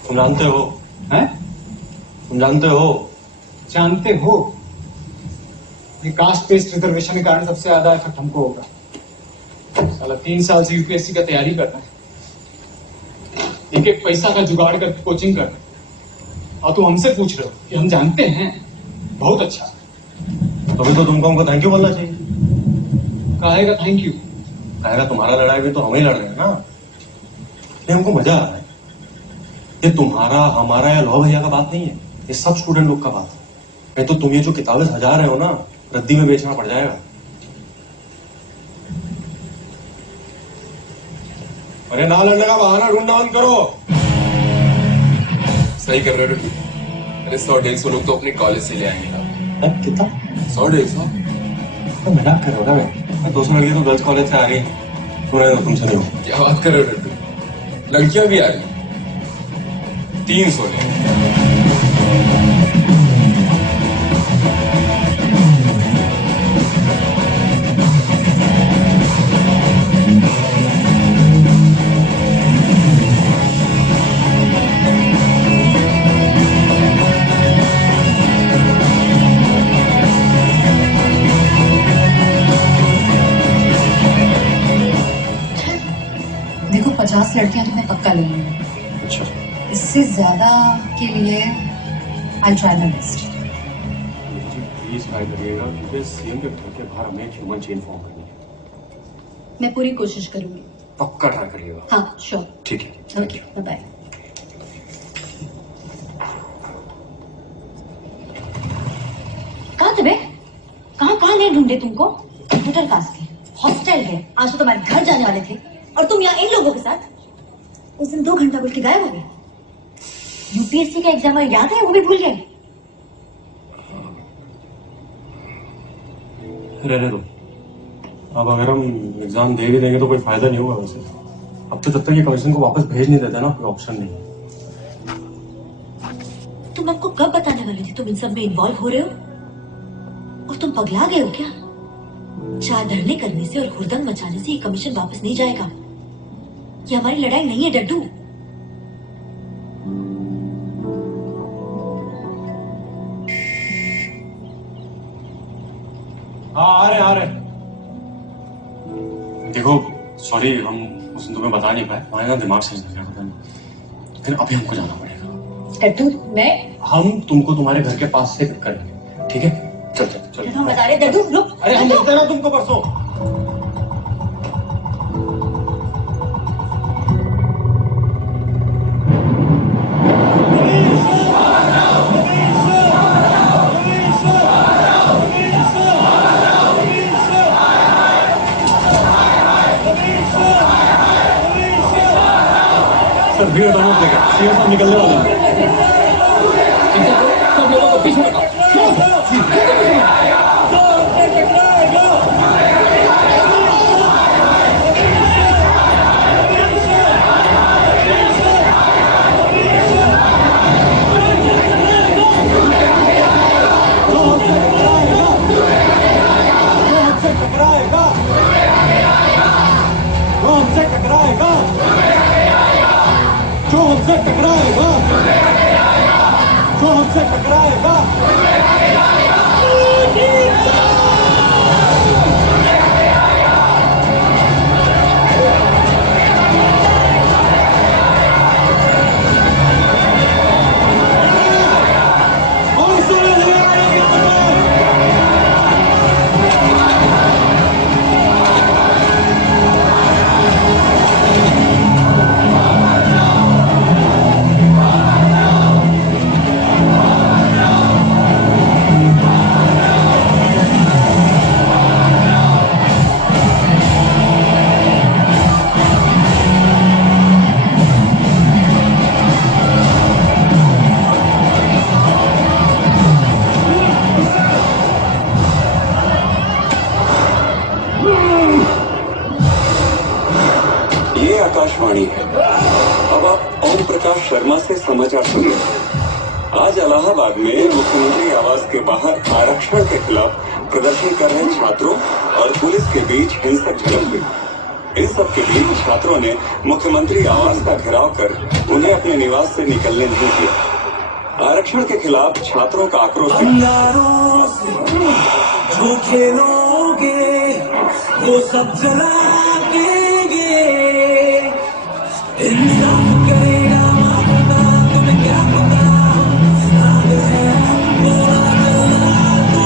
तुम जानते हो? हैं? तुम जानते हो? जानते हो? ये कास्ट बेस्ड रिजर्वेशन के कारण सबसे ज्यादा इफेक्ट हमको होगा। साला 3 साल से UPSC का तैयारी कर रहा है, एक एक पैसा का जुगाड़ करके कोचिंग कर रहे हैं, और तुम हमसे पूछ रहे हो कि हम जानते हैं? बहुत अच्छा। तभी तो तुमको हमको थैंक यू बोलना चाहिए। कहेगा थैंक यू? कहेगा तुम्हारा लड़ाई भी तो हम ही लड़ रहे हैं ना। ये हमको मजा आ रहा है। ये तुम्हारा हमारा या लो भैया का बात नहीं है, ये सब स्टूडेंट लोग का बात है। नहीं तो तुम ये जो किताबें सजा रहे हो ना, रद्दी में बेचना पड़ जाएगा। अरे ना लड़ने का बहाना ढूंढना बंद करो। सही कर रहे हो। अरे 100-150 लोग तो अपने कॉलेज से ले आएंगे ना। कितना? 100-150? तो मजाक कर रहे हो ना? मैं 200 लड़की तो गर्ल्स कॉलेज से आ रही है, सुना है तुमसे नहीं हो? क्या बात कर रहे हो? लड़कियां भी आ रही 300 ले। 10 लड़कियां तो मैं पक्का ले लूंगी। अच्छा, इससे ज्यादा के लिए I try my best. Please try करिएगा क्योंकि सीएम के घर के बाहर हमें एक ह्यूमन चेन फॉर्म करनी है। मैं पूरी कोशिश करूंगी। पक्का ट्राई करिएगा। हाँ श्योर। ठीक है। Okay bye bye. कहाँ थे बे? कहाँ नहीं ढूंढे तुमको? कंप्यूटर क्लास के, हॉस्टल गए, आज तो तुम्हारे घर जाने वाले थे और तुम यहाँ इन लोगों के साथ। उस दिन 2 घंटा बोल के गायब हो गए। यूपीएससी का एग्जाम याद है, वो भी भूल गए। रहने दो, अब अगर हम एग्जाम दे भी देंगे तो कोई फायदा नहीं होगा वैसे। अब तो जब तक ये कमीशन को वापस भेज नहीं देता ना, कोई ऑप्शन नहीं। तुम हमको कब बताने वाले थे तुम इन सब में इन्वॉल्व हो रहे हो? और तुम पगला गए हो क्या? 4 धरने करने से और हुड़दंग मचाने से ये कमीशन वापस नहीं जाएगा। ये हमारी लड़ाई नहीं है डड्डू। हाँ आ रहे। देखो सॉरी, हम उस दिन तुम्हें बता नहीं पाए, हमारे ना दिमाग से निकल गया था, लेकिन अभी हमको जाना पड़ेगा। डड्डू मैं हम तुमको तुम्हारे घर के पास से पिक करेंगे, ठीक है? चल। हम बता रहे डड्डू रुक। अरे हम मिलते ना तुमको परसों। सर भीड़ बढ़ना पड़ेगा, सीएम साहब निकलने वाले हैं। सब लोगों को पीछे हटाओ। जो हमसे टकराएगा आकाशवाणी है। अब आप ओम प्रकाश शर्मा से समाचार सुनिए। आज इलाहाबाद में मुख्यमंत्री आवास के बाहर आरक्षण के खिलाफ प्रदर्शन कर रहे छात्रों और पुलिस के बीच हिंसक झड़प हुई। इन सब के बीच छात्रों ने मुख्यमंत्री आवास का घेराव कर उन्हें अपने निवास से निकलने नहीं दिया। आरक्षण के खिलाफ छात्रों का आक्रोश जो खेलोगे वो सब जला देंगे। इंसाफ करेगा मापना, तुम्हें क्या पता? आग है बोला जला तू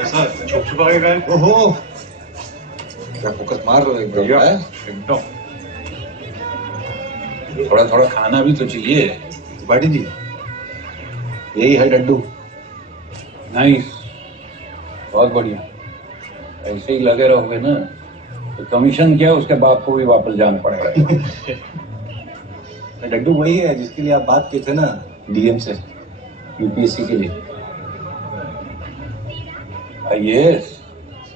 ऐसा छुप छुपा के गए। ओहो, क्या फोकस मार रहे हो एकदम। थोड़ा थोड़ा खाना भी तो चाहिए। बाटी जी, यही है डड्डू। नाइस, बहुत बढ़िया। ऐसे ही लगे रहोगे ना तो कमीशन क्या उसके बाप को भी वापस जाना पड़ेगा। डड्डू वही है जिसके लिए आप बात किए थे ना डीएम से, यूपीएससी के लिए। यस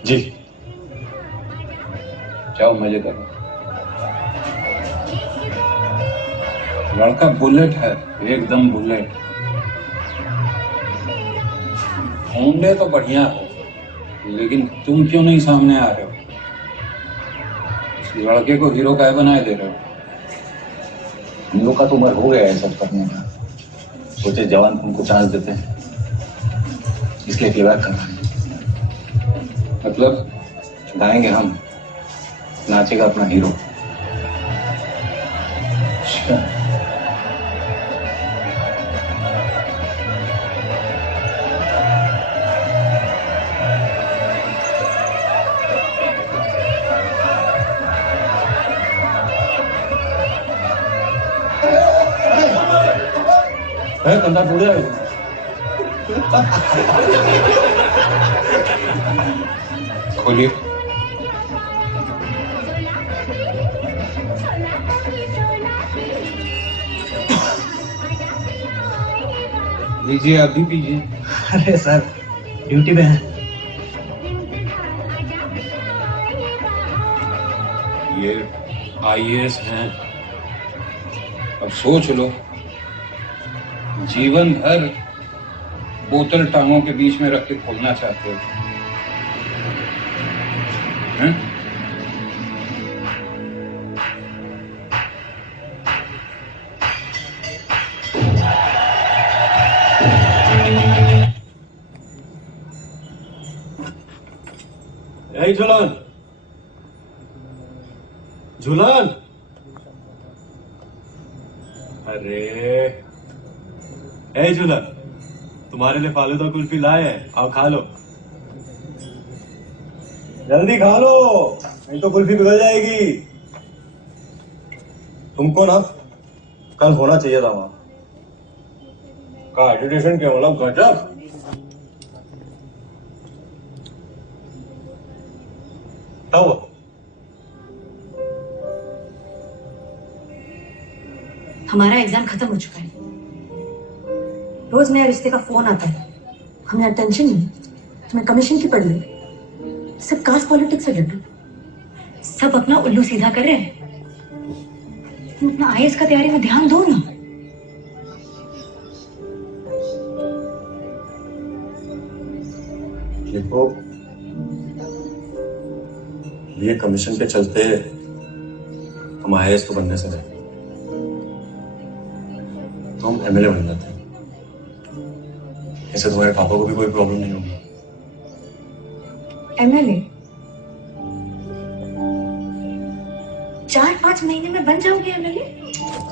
जी, जाओ मजे करो। लड़का बुलेट है, एकदम बुलेट। होंगे तो बढ़िया हो, लेकिन तुम क्यों नहीं सामने आ रहे हो? लड़के को हीरो का बनाए दे रहे हो? हम लोग का तो उम्र हो गया है सब करने का। सोचे जवान उनको चांस देते हैं, इसलिए प्लेबैक कर रहे हैं। मतलब गाएंगे हम, नाचेगा अपना हीरो। है कंधा टूट जाएगा। खोलिए। लीजिए, आप भी पीजिए। अरे सर, ड्यूटी में है। ये IAS हैं। अब सोच लो, जीवन भर बोतल टांगों के बीच में रख के खोलना चाहते हो, हैं? ए झूलन, झूलन। अरे ए झूलन, तुम्हारे लिए फालूदा कुल्फी लाए हैं, आओ खा लो। जल्दी खा लो, नहीं तो कुल्फी पिघल जाएगी। तुमको ना कल होना चाहिए था वहां का एजुकेशन के मतलब गजब। तब हमारा एग्जाम खत्म हो चुका है। रोज नया रिश्ते का फोन आता है। हमें अटेंशन नहीं, तुम्हें कमीशन की पड़ गई। सब कास्ट पॉलिटिक्स है डटू। सब अपना उल्लू सीधा कर रहे हैं। तुम अपना IAS का तैयारी में ध्यान दो ना। देखो, ये कमीशन के चलते हम IAS तो बनने से रहे, तो हम MLA बन जाते हैं। इससे तुम्हारे पापा को भी कोई प्रॉब्लम नहीं होगी। MLA 4-5 महीने में बन जाओगे MLA?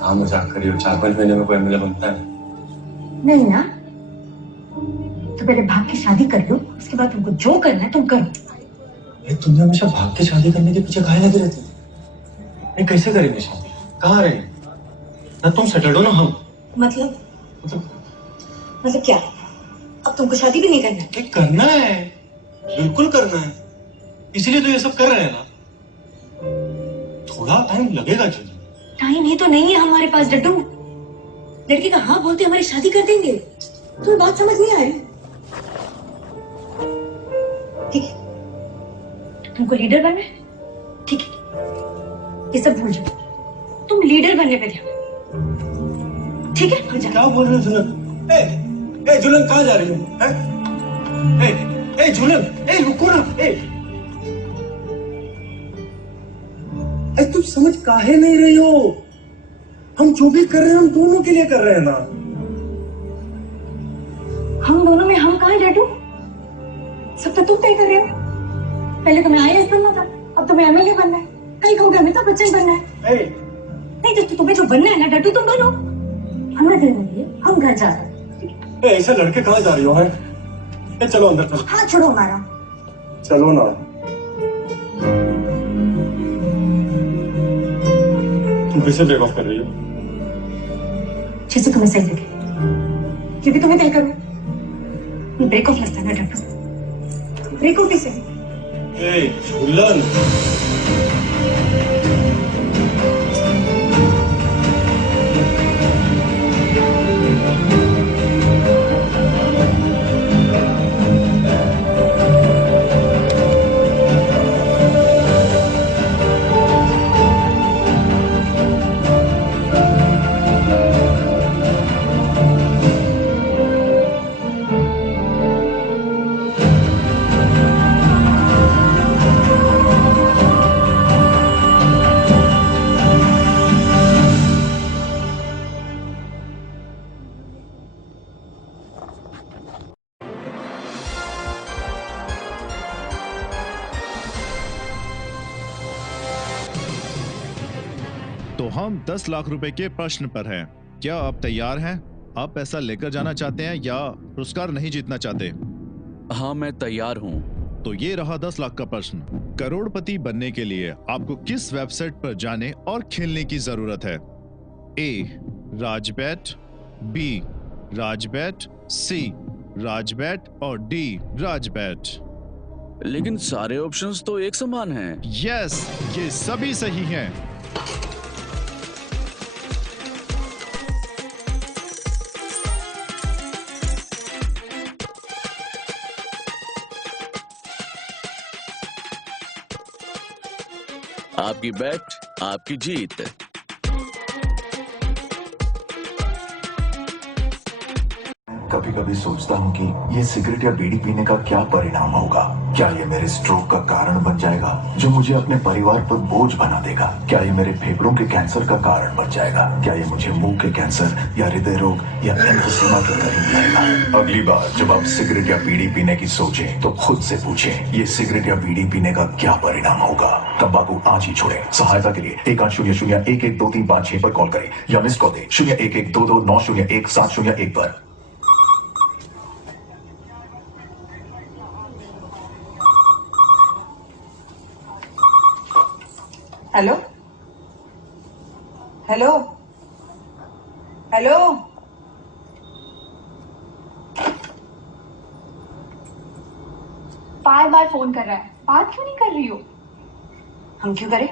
हाँ, मजाक करिए, 4-5 महीने में कोई MLA बनता है? नहीं ना, तो पहले भाग की शादी कर लो, उसके बाद तुमको जो करना है तुम करो। तुमने हमेशा भाग के शादी करने के पीछे काहे लगे रहते? नहीं, कैसे करेंगे शादी? कहाँ रहेंगे? ना तुम सेटल्ड हो ना हम। मतलब क्या? अब तुमको शादी भी नहीं करना? करना है, बिल्कुल करना है, इसीलिए तो ये सब कर रहे हैं ना। थोड़ा टाइम लगेगा जी। टाइम ही तो नहीं है हमारे पास डड्डू। लड़की का हाँ बोलते हमारी शादी कर देंगे। तुम्हें बात समझ नहीं आ रही? ठीक है, तुमको लीडर बनना है, ठीक है, ये सब भूल जाओ। तुम लीडर बनने पे ध्यान, ठीक है? क्या बोल रहे हो झूलन? ए झूलन, कहाँ जा रही हो? ए झूलन, रुको ना। तुम समझ काहे नहीं रही हो? हम जो भी कर रहे हैं हम दोनों के लिए कर रहे हैं ना। हम दोनों में हम कहाँ है डड्डू? सब तो तुम तय कर रहे हो। पहले तुम्हें IAS बनना था, अब तुम्हें MLA बनना है, कल कहोगे अमिताभ बच्चन बनना है। नहीं तो तुम्हें जो बनना है ना डड्डू, तुम बनो। हम ना करेंगे, हम घर जा रहे हैं। ऐसे लड़के कहाँ जा रही हो? है चलो अंदर चलो। हाथ छोड़ो हमारा। चलो ना। तुम कैसे ब्रेक ऑफ कर रही हो? जैसे तुम्हें सही लगे। ये भी तुम्हें तय करो। ब्रेक ऑफ लगता है ना डड्डू, ब्रेक ऑफ ही सही। झूलन, हम 10 लाख रुपए के प्रश्न पर हैं। क्या आप तैयार हैं? आप पैसा लेकर जाना चाहते हैं या पुरस्कार नहीं जीतना चाहते? हाँ, मैं तैयार हूँ। तो ये रहा 10 लाख का प्रश्न। करोड़पति बनने के लिए आपको किस वेबसाइट पर जाने और खेलने की जरूरत है? ए राजबैट, बी राजबैट, सी राजबैट और डी राजबैट। लेकिन सारे ऑप्शंस तो एक समान हैं। यस, ये सभी सही हैं। आपकी बैट, आपकी जीत। कभी कभी सोचता हूँ कि ये सिगरेट या बीड़ी पीने का क्या परिणाम होगा। क्या ये मेरे स्ट्रोक का कारण बन जाएगा, जो मुझे अपने परिवार पर बोझ बना देगा? क्या ये मेरे फेफड़ों के कैंसर का कारण बन जाएगा? क्या ये मुझे मुंह के कैंसर या हृदय रोग या एम्फीसीमा के करीब लाएगा? अगली बार जब आप सिगरेट या बीड़ी पीने की सोचें तो खुद से पूछें, ये सिगरेट या बीड़ी पीने का क्या परिणाम होगा? तंबाकू आज ही छोड़ें। सहायता के लिए 1800-112356 पर कॉल करें या मिस कॉल दें 01122901 पर। हेलो हेलो हेलो, बार बार फोन कर रहा है, बात क्यों नहीं कर रही हो? हम क्यों करें?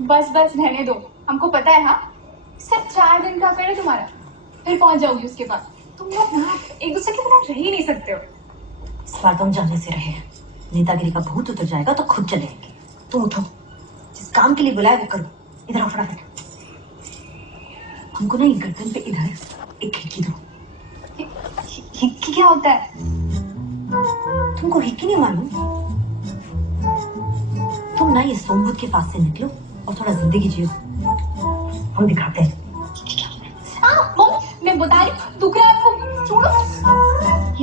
बस बस रहने दो, हमको पता है। हाँ, सिर्फ 4 दिन का अफेयर है तुम्हारा, फिर पहुंच जाओगी उसके बाद। तुम लोग ना एक दूसरे के बिना रह ही नहीं सकते हो। इस बार तुम जाने से रहे। नेतागिरी का भूत उतर जाएगा तो खुद चले आएंगे। तुम उठो, जिस काम के लिए बुलाया वो करो। इधर आओ फटाफट। हमको ना एक गर्दन पे इधर एक हिक्की दो। हिक्की क्या होता है? तुमको हिक्की नहीं मालूम? तुम ना ये सोमबुद्ध के पास से निकलो और थोड़ा जिंदगी जियो। हम दिखाते हैं। मैं बता रही, दुख रहा है आपको? छोड़ो।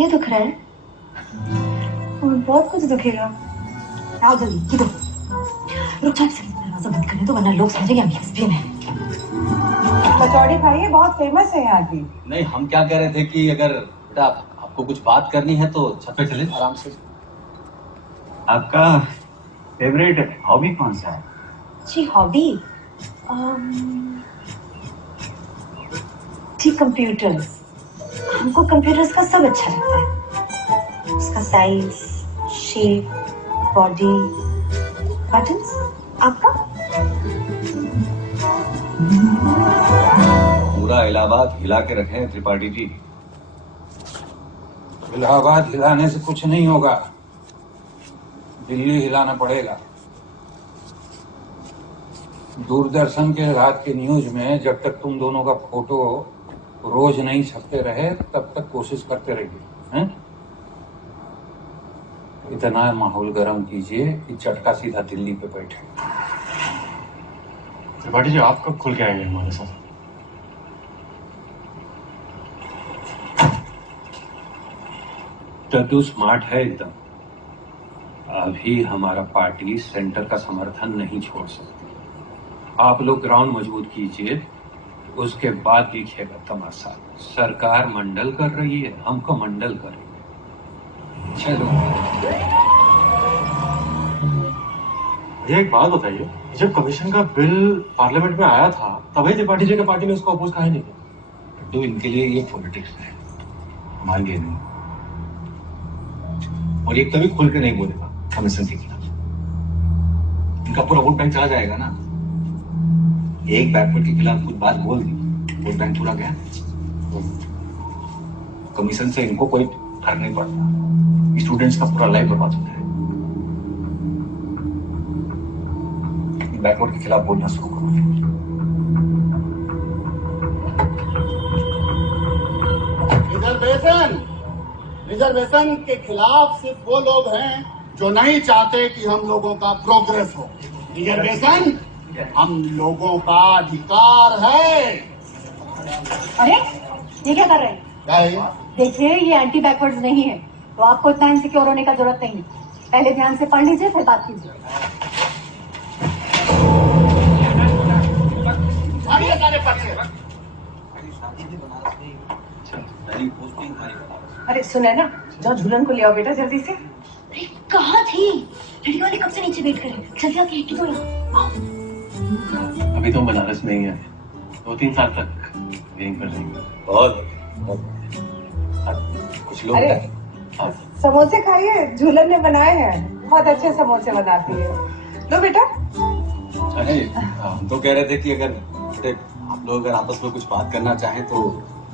ये दुख रहा है? बहुत कुछ दुखेगा। आओ जल्दी, ये दो। रुक जाओ, दरवाजा बंद करने दो वरना लोग समझेंगे हम लेस्बियन हैं। कचौड़ी खाइए, बहुत फेमस है यहाँ की। नहीं, हम क्या कह रहे थे कि अगर बेटा आपको कुछ बात करनी है तो छत पे चले आराम से। आपका फेवरेट हॉबी कौन सा है? जी हॉबी जी कंप्यूटर्स। हमको कंप्यूटर्स का सब अच्छा लगता है। उसका साइज, शेप, बॉडी, बटन्स। आपका? पूरा इलाहाबाद हिला के रखे हैं त्रिपाठी जी। इलाहाबाद हिलाने से कुछ नहीं होगा, दिल्ली हिलाना पड़ेगा। दूरदर्शन के रात के न्यूज में जब तक तुम दोनों का फोटो रोज नहीं छपते रहे तब तक कोशिश करते रहिए, हैं? इतना माहौल गर्म कीजिए कि चटका सीधा दिल्ली पे बैठे। त्रिपाठी जी, आप कब खुल के आएंगे हमारे साथ? टू स्मार्ट है एकदम। अभी हमारा पार्टी सेंटर का समर्थन नहीं छोड़ सकती। आप लोग ग्राउंड मजबूत कीजिए, उसके बाद दिखेगा तमाशा। सरकार मंडल कर रही है, हमको मंडल कर रही है। चलो ये एक बात बताइए, जब कमीशन का बिल पार्लियामेंट में आया था तभी त्रिपाठी जी की पार्टी ने उसको अपोज काहे नहीं किया? तो इनके लिए ये पॉलिटिक्स है, हमारे लिए नहीं। और ये कभी खुल के नहीं बोलेगा कमीशन के खिलाफ। इनका पूरा वोट बैंक चला जाएगा ना। एक बैकवर्ड के खिलाफ कुछ बात बोल दी, वोट बैंक पूरा गया। कमीशन से इनको कोई फर्क नहीं पड़ता। स्टूडेंट्स का पूरा लाइफ बर्बाद हो जाएगा। बैकवर्ड के खिलाफ बोलना शुरू करो। रिजर्वेशन के खिलाफ सिर्फ वो लोग हैं जो नहीं चाहते कि हम लोगों का प्रोग्रेस हो। रिजर्वेशन हम लोगों का अधिकार है। अरे ये क्या कर रहे हैं? क्या है? देखिए, ये एंटी बैकवर्ड नहीं है, तो आपको इतना इनसिक्योर होने का जरूरत नहीं। पहले ध्यान से पढ़ लीजिए, फिर बात कीजिए। अरे सुने ना, जाओ झूलन को ले आओ बेटा जल्दी से। अरे कहाँ थी? लड़की वाले कब से नीचे वेट कर रहे हैं, जल्दी आके हिट दो यहाँ। अभी तो बनारस में ही है, 2-3 साल तक यहीं पर रहेंगे। बहुत कुछ लोग अरे समोसे खाइए, झूलन ने बनाए हैं, बहुत अच्छे समोसे बनाती है। लो बेटा। अरे हम तो कह रहे थे कि अगर आप लोग अगर आपस में कुछ बात करना चाहें तो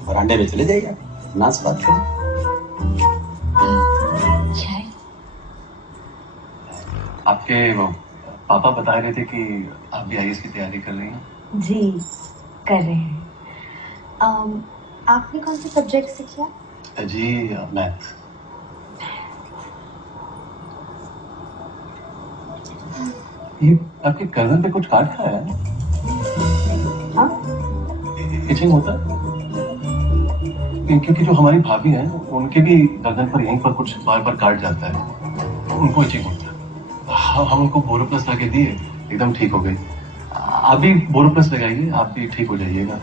बरामदे में चले जाइए, नाच बात करें। आपके वो पापा बता रहे थे कि आप भी आईएएस की तैयारी कर रही हैं। जी कर रहे हैं। आपने कौन से सब्जेक्ट से किया? जी मैथ। ये आपके कजन पे कुछ काट खाया है? हाँ? इचिंग होता है? क्योंकि जो हमारी भाभी हैं उनके भी गर्दन पर यहीं पर कुछ बार बार काट जाता है, उनको इचिंग होता है। हम उनको बोरोप्लस लगा के दिए, एकदम ठीक हो गई। आप भी बोरोप्लस लगाइए, आप भी ठीक हो जाइएगा।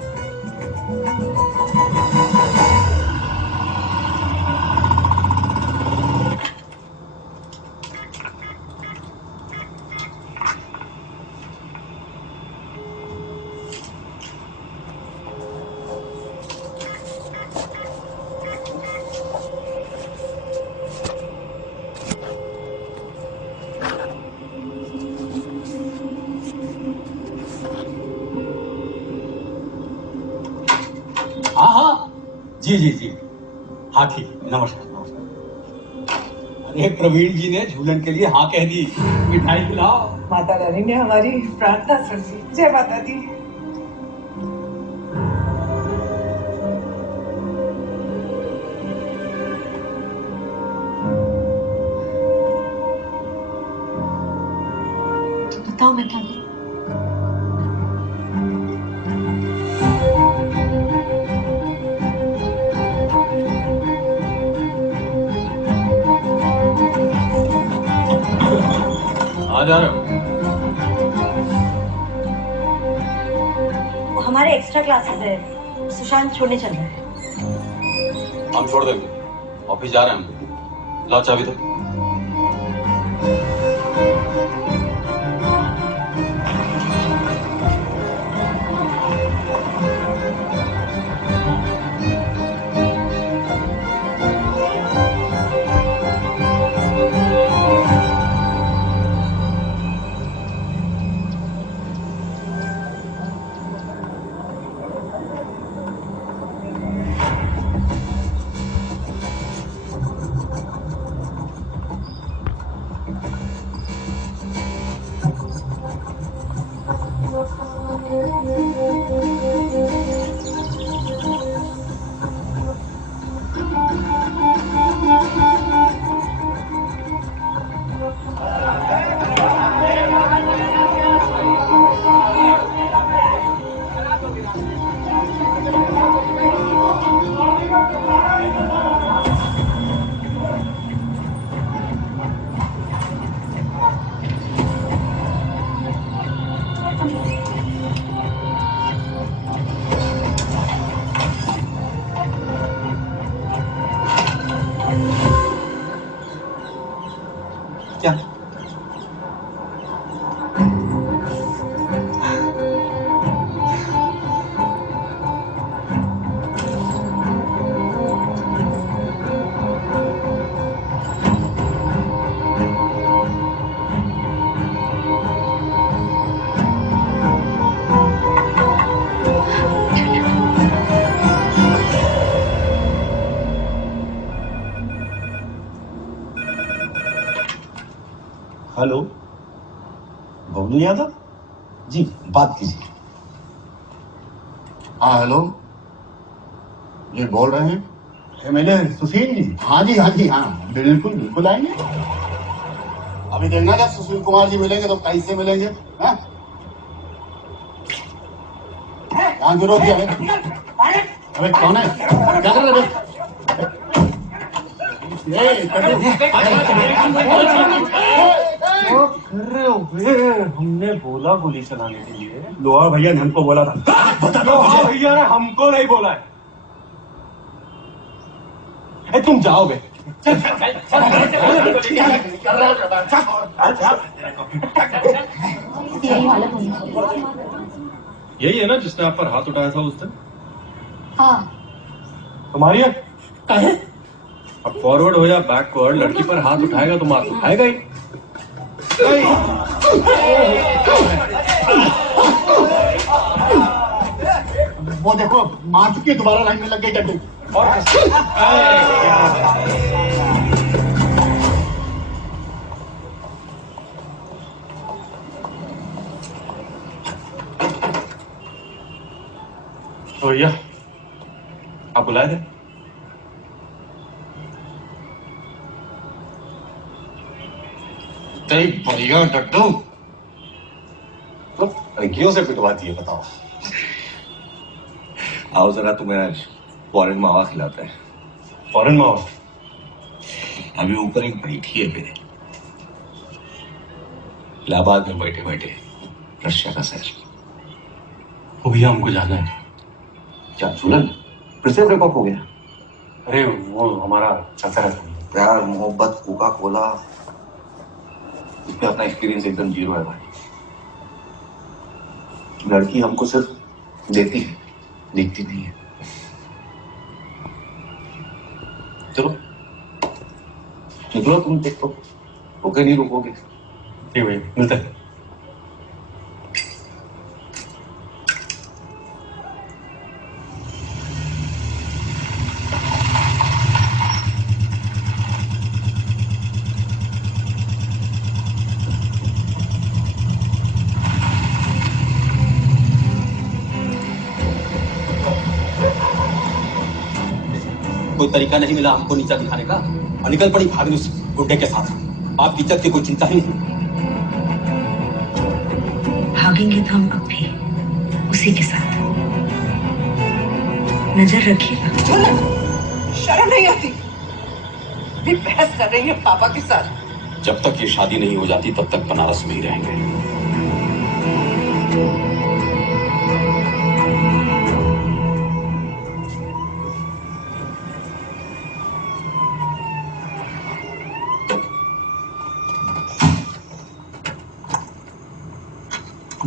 जी जी जी हाँ ठीक, नमस्कार नमस्कार। अरे प्रवीण जी ने झूलन के लिए हाँ कह दी, मिठाई खिलाओ। माता रानी ने हमारी प्रार्थना सुन ली। जय माता दी। तो बताओ मैं क्या करूं? आ जा रहा हूँ। हमारे एक्स्ट्रा क्लासेस है, सुशांत छोड़ने चल रहा है। हम छोड़ देंगे, ऑफिस जा रहे हैं हम। लाओ चाबी दो। क्या? हेलो, बबलू यादव जी, बात कीजिए। हाँ हेलो जी, बोल रहे हैं एमएलए सुशील जी? हाँ जी हाँ जी हाँ, बिल्कुल बिल्कुल आएंगे। अभी देखना जब सुशील कुमार जी मिलेंगे तो कैसे मिलेंगे। हाँ यहाँ की रोक दिया। अबे कौन है, क्या कर रहे हैं? कर रहे हो बे? हमने बोला गोली चलाने के लिए। लोहा भैया ने हमको बोला था। बता दो। लोहा भैया ने हमको नहीं बोला है, तुम जाओगे। यही हालत होनी चाहिए। यही है ना जिसने आप पर हाथ उठाया था उस दिन? हाँ। तुम्हारी है? अब फॉरवर्ड हो या बैकवर्ड, लड़की पर हाथ उठाएगा तो हाथ उठाएगा ही। वो देखो मार चुकी है, दोबारा लाइन में लग गई टट्टू। और भैया आप बुलाए थे? बढ़िया टट्टू, लड़कियों से पिटवाती है बताओ। आओ जरा, तुम्हें आज फॉरेन मावा खिलाता है। फॉरेन मावा? अभी ऊपर एक बैठी है मेरे इलाहाबाद में बैठे बैठे रशिया का सैर। वो भैया हमको जाना है। क्या झूलन फिर से ब्रेकअप हो गया? अरे वो हमारा चलता रहता है प्यार मोहब्बत कोका कोला, इसमें अपना एक्सपीरियंस एकदम जीरो है भाई। लड़की हमको सिर्फ देती है, दिखती नहीं है। चलो निकलो, तुम देखो रुके नहीं रुकोगे। ठीक भाई, मिलते हैं। कोई तरीका नहीं मिला हमको नीचा दिखाने का और निकल पड़ी भागने उस गुड्डे के साथ। आपकी इज्जत की कोई चिंता ही नहीं। भागेंगे तो हम अब भी उसी के साथ। नजर रखिएगा। शर्म नहीं आती? भी बहस कर रही है पापा के साथ। जब तक ये शादी नहीं हो जाती तब तक बनारस में ही रहेंगे।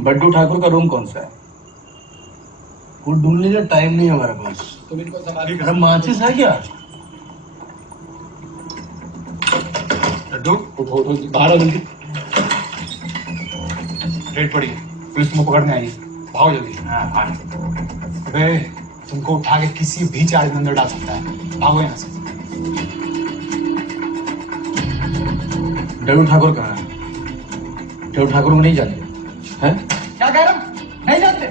बड्डू ठाकुर का रूम कौन सा है? वो ढूंढने का टाइम नहीं है हमारे पास। तुम इनको संभालिए। अरे माचिस है क्या? लड्डू उठो बाहर आ जल्दी। रेड पड़ी, पुलिस तुमको पकड़ने आई है। भागो जल्दी। अबे तुमको उठा के किसी भी चार्ज में अंदर डाल सकता है। भागो यहाँ से। लड्डू ठाकुर कहाँ है? लड्डू ठाकुर को नहीं जानते हैं? क्या कह रहा हूँ? नहीं जानते?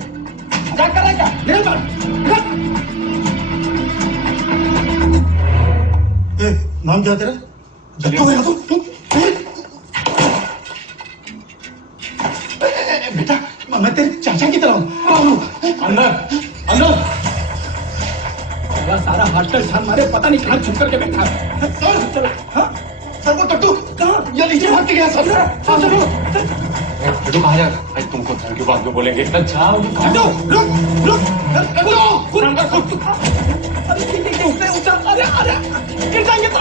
मजाक कर रहा है क्या? निकल बाहर, निकल। नाम क्या तेरा? बेटा मैं तेरे चाचा की तरह हूँ। अंदर अंदर सारा हॉस्टल छान मारे, पता नहीं कहाँ छुप करके बैठा है। सर सर वो टट्टू कहाँ? ये नीचे भाग के गया सर। चलो टट्टू कहाँ जा? भाई तुमको घर के बाद में बोलेंगे। जाओ टट्टू, रुक रुक टट्टू, अरे ऊंचा अरे अरे गिर जाएंगे तो।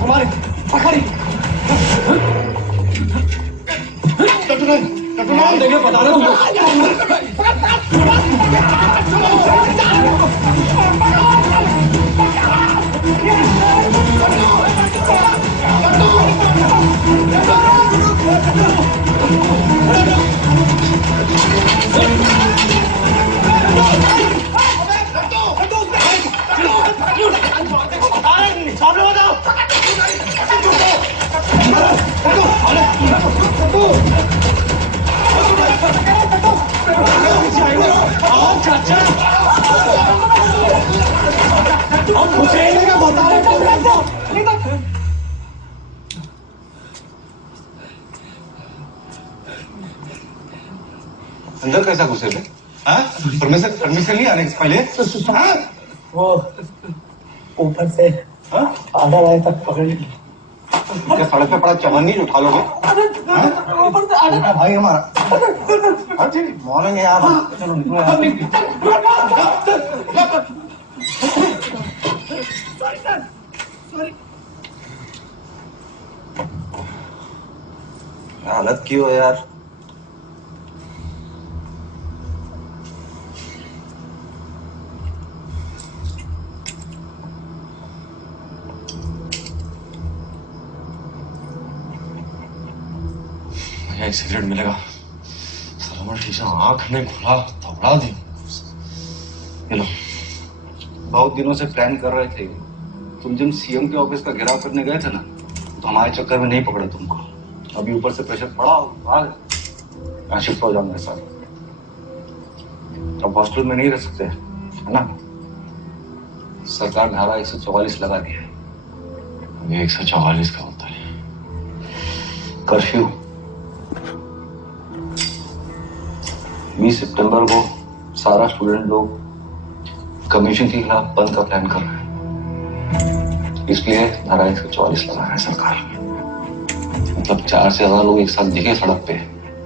हमारे पकड़ी देखिए बता रहे अंदर कैसा घुसे थे? परमिशन नहीं आने से पहले? वो ऊपर से आधा राय तक पकड़ ली। क्या सड़क पे पड़ा चवन्नी उठा लोगे? ऊपर से आधा भाई हमारा मॉर्निंग है यार। चलो निकलो यार। हालत क्यों है यार? एक सिगरेट मिलेगा? सलमान ठीक से आंख नहीं खुला, थपड़ा दी। ये लो। बहुत दिनों से प्लान कर रहे थे। तुम जब सीएम के ऑफिस का घेराव करने गए थे ना, तो हमारे चक्कर में नहीं पकड़े तुमको। अभी ऊपर से प्रेशर पड़ा, यहाँ शिफ्ट हो जाओ मेरे साथ। अब हॉस्टल में नहीं रह सकते, है ना? सरकार धारा 144 लगा दी है। ये 144 का होता है कर्फ्यू। 20 सितंबर को सारा स्टूडेंट लोग कमीशन के खिलाफ बंद का प्लान कर रहे हैं, इसलिए धारा 144 लगा है सरकार। मतलब 4 से ज्यादा लोग एक साथ दिखे सड़क पे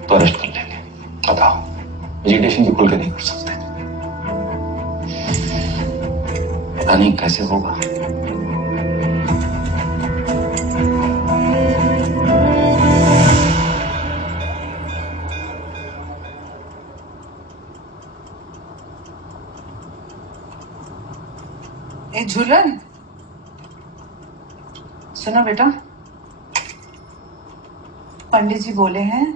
तो अरेस्ट कर लेंगे। बताओ, वेजिटेशन भी खुल के नहीं कर सकते। पता नहीं कैसे होगा। ए झूलन, सुनो बेटा, पंडित जी बोले हैं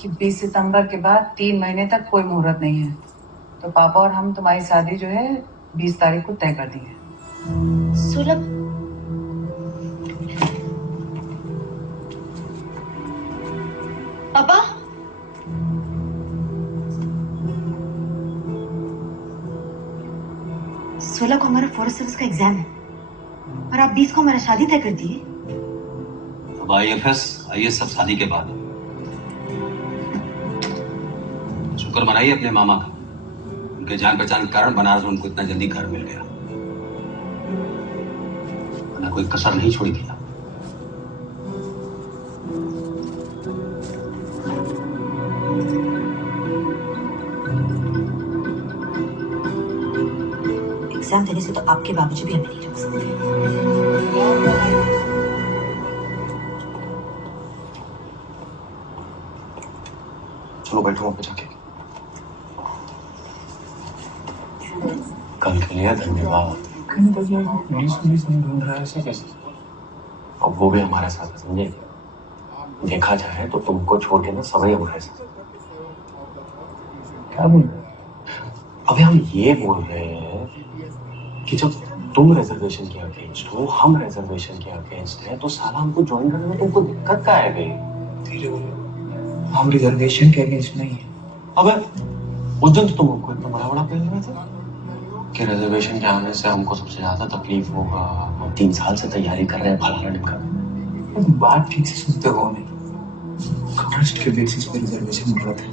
कि 20 सितंबर के बाद 3 महीने तक कोई मुहूर्त नहीं है, तो पापा और हम तुम्हारी शादी जो है 20 तारीख को तय कर दी है। सुलभ, पापा, सोलह को हमारा फॉरेस्ट सर्विस का एग्जाम है और आप 20 को हमारा शादी तय कर दिए। अब IFS IAS सब शादी के बाद। शुक्र मनाइए अपने मामा का, उनके जान पहचान के कारण बनारस में उनको इतना जल्दी घर मिल गया, वरना कोई कसर नहीं छोड़ी थी। एग्जाम देने से तो आपके बाबूजी भी हमें नहीं रोक सकते। चलो बैठो वहां पे जाके। कल के लिए धन्यवाद। नहीं ढूंढ रहा है, ऐसे कैसे? अब वो भी हमारे साथ है, समझे? देखा जाए तो तुमको छोड़ के ना सभी हमारे साथ। क्या बोल रहे? अबे हम ये बोल रहे हैं कि जब तुम रिजर्वेशन के अगेंस्ट हो, हम रिजर्वेशन के अगेंस्ट हैं, तो साला हमको ज्वाइन करने में तुमको दिक्कत क्या है भाई? धीरे बोलो, हम रिजर्वेशन के अगेंस्ट नहीं है। अबे उस दिन तो तुम हमको इतना बड़ा बड़ा प्लान में था कि रिजर्वेशन के आने से हमको सबसे ज्यादा तकलीफ होगा। हम 3 साल से तैयारी कर रहे हैं फलाना ढिमका। बात ठीक से सुनते हो नहीं। कास्ट के बेसिस पे रिजर्वेशन गलत है।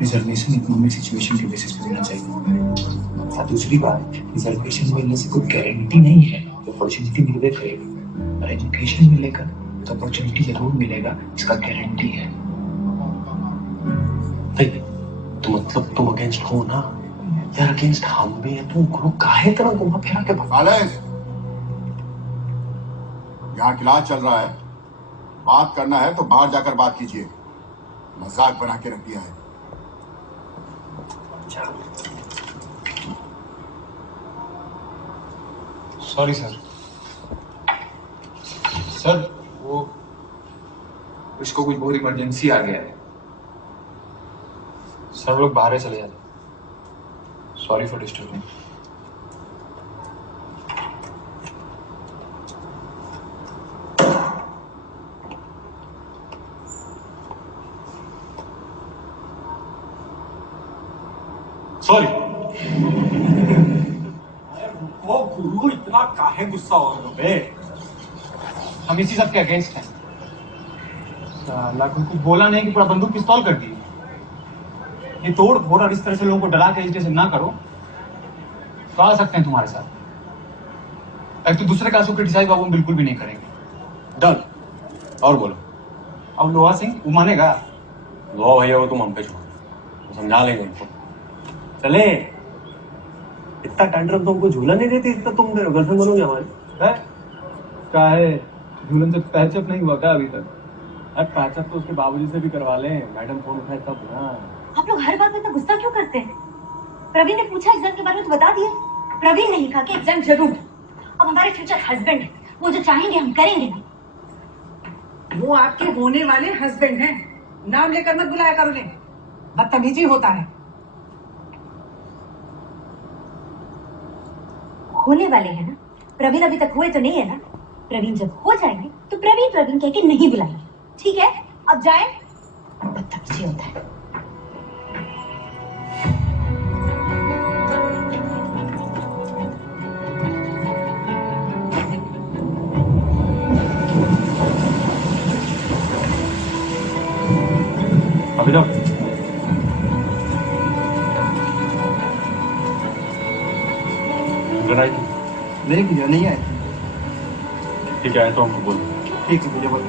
रिजर्वेशन इकोनॉमिक सिचुएशन के बेसिस पे होना चाहिए। और दूसरी बात, रिजर्वेशन मिलने से कोई गारंटी नहीं है तो अपॉर्चुनिटी मिलवे करेगा। और एजुकेशन मिलेगा तो अपॉर्चुनिटी जरूर मिलेगा, इसका गारंटी है। तो मतलब तुम अगेंस्ट हो ना यार? अगेंस्ट हम भी है, तुम गुरु काहे तरह घुमा फिरा के यहाँ क्लास चल रहा है, बात करना है तो बाहर जाकर बात कीजिए। मजाक बना के रख दिया है। Sorry sir. सर वो उसको कुछ बहुत इमरजेंसी आ गया है सर, लोग बाहर चले जाते। Sorry for disturbing. सॉरी। वो गुरु इतना काहे गुस्सा हो रहे हो बे? हम इसी सब के अगेंस्ट हैं। साला कोई कुछ बोला नहीं कि पूरा बंदूक पिस्तौल कर दी। ये तोड़ फोड़ और इस तरह से लोगों को डरा के एजुकेशन ना करो, तो आ सकते हैं तुम्हारे साथ। एक तो दूसरे क्लास को क्रिटिसाइज बाबू बिल्कुल भी नहीं करेंगे। डन। और बोलो। अब लोहा सिंह वो मानेगा? लोहा भैया को तुम हम पे छोड़ो, समझा लेंगे उनको। चले। इतना टैंट्रम तुमको झूला नहीं देती, इतना तुम गर्लफ्रेंड बनोगे हमारे? क्या है, झूलन से पैचअप नहीं हुआ क्या अभी तक? अरे पैचअप तो उसके बाबूजी से भी करवा लें, मैडम फोन उठाए तब ना। आप लोग हर बात में इतना गुस्सा क्यों करते हैं? प्रवीण ने पूछा एग्जाम के बारे में तो बता दिया। प्रवीण नहीं कहा कि एग्जाम जरूर। अब हमारे फ्यूचर हस्बैंड है, वो जो चाहेंगे हम करेंगे ना। वो आपके होने वाले हस्बैंड हैं, नाम लेकर मत बुलाया करो उन्हें, बदतमीजी होता है। होने वाले हैं ना, प्रवीण अभी तक हुए तो नहीं है ना। प्रवीण जब हो जाएंगे तो प्रवीण प्रवीण कह के नहीं बुलाएंगे, ठीक है? अब जाए, बदतमीजी होता है। अभिनव, नहीं भैया नहीं आए। ठीक है, तो हमको बोल। ठीक है भैया, बोल।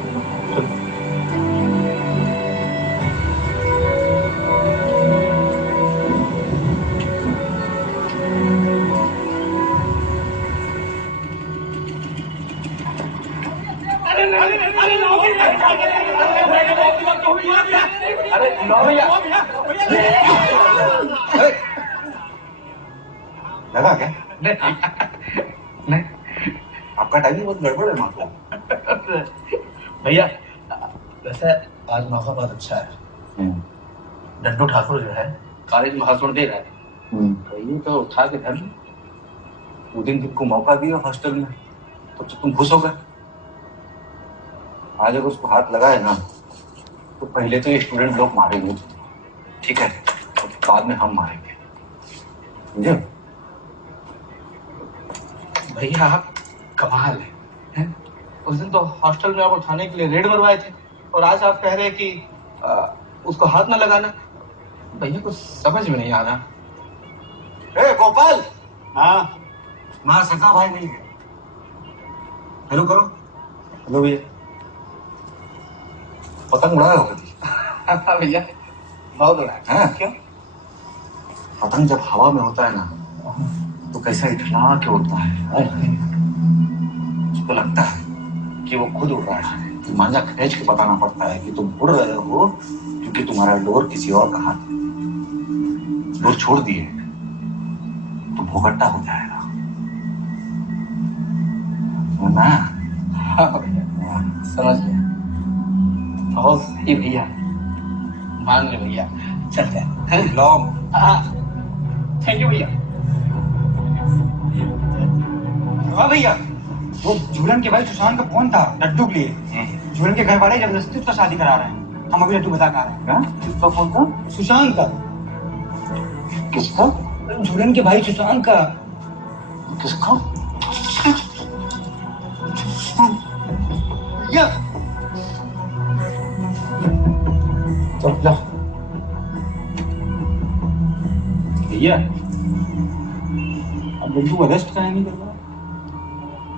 लगा क्या? नहीं, आपका टाइमिंग बहुत गड़बड़ है मतलब। भैया वैसे आज मौका बहुत अच्छा है। डड्डू ठाकुर जो है कॉलेज में भाषण दे रहा है, तो ये तो उठा के घर में वो दिन तुमको मौका दिया हॉस्टल में तो तुम खुश हो गए। आज अगर उसको हाथ लगाए ना तो पहले तो ये स्टूडेंट लोग मारेंगे, ठीक है, तो बाद में हम मारेंगे, समझे? भैया आप कमाल है? उस दिन तो हॉस्टल में आप उठाने के लिए रेड मरवाए थे और आज आप कह रहे हैं कि उसको हाथ ना लगाना। भैया कुछ समझ में नहीं आ रहा। ए गोपाल, हाँ वहां सका भाई नहीं है। हेलो करो। हेलो भैया, पतंग उड़ाए हो कभी? भैया बहुत उड़ाए। हाँ? क्यों? पतंग जब हवा में होता है ना तो कैसा इठला के उड़ता है। उसको लगता है कि वो खुद उड़ रहा है। मांझा खींच के बताना पड़ता है कि तुम उड़ रहे हो क्योंकि तुम्हारा डोर किसी और का हाथ। डोर छोड़ दिए तो भोगट्टा हो जाएगा ना। हाँ भैया समझ गया। बहुत सही भैया, मान ले भैया, चलते हैं। थैंक यू भैया। हाँ भैया, वो झूलन के भाई सुशांत का फोन था लड्डू के लिए। झूलन के घर वाले जबरदस्ती उसका शादी करा रहे हैं। हम अभी लड्डू बता कर रहे हैं। किसका फोन था? सुशांत का। किसका? झूलन के भाई सुशांत का। किसका? भैया चल जा भैया, अब लड्डू अरेस्ट काहे नहीं करवा?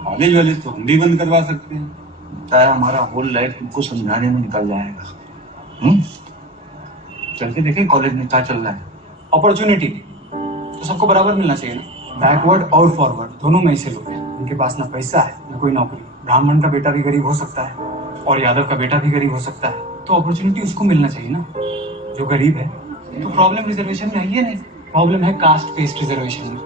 कॉलेज वाले तो हम भी बंद करवा सकते हैं। हमारा होल लाइफ तुमको समझाने में निकल जाएगा। चल के देखें कॉलेज में क्या चल रहा है। अपॉर्चुनिटी तो सबको बराबर मिलना चाहिए ना। बैकवर्ड और फॉरवर्ड दोनों में ऐसे लोग हैं उनके पास ना पैसा है ना कोई नौकरी। ब्राह्मण का बेटा भी गरीब हो सकता है और यादव का बेटा भी गरीब हो सकता है, तो अपॉर्चुनिटी उसको मिलना चाहिए ना जो गरीब है। तो प्रॉब्लम रिजर्वेशन में है ही नहीं, प्रॉब्लम है कास्ट बेस्ड रिजर्वेशन में।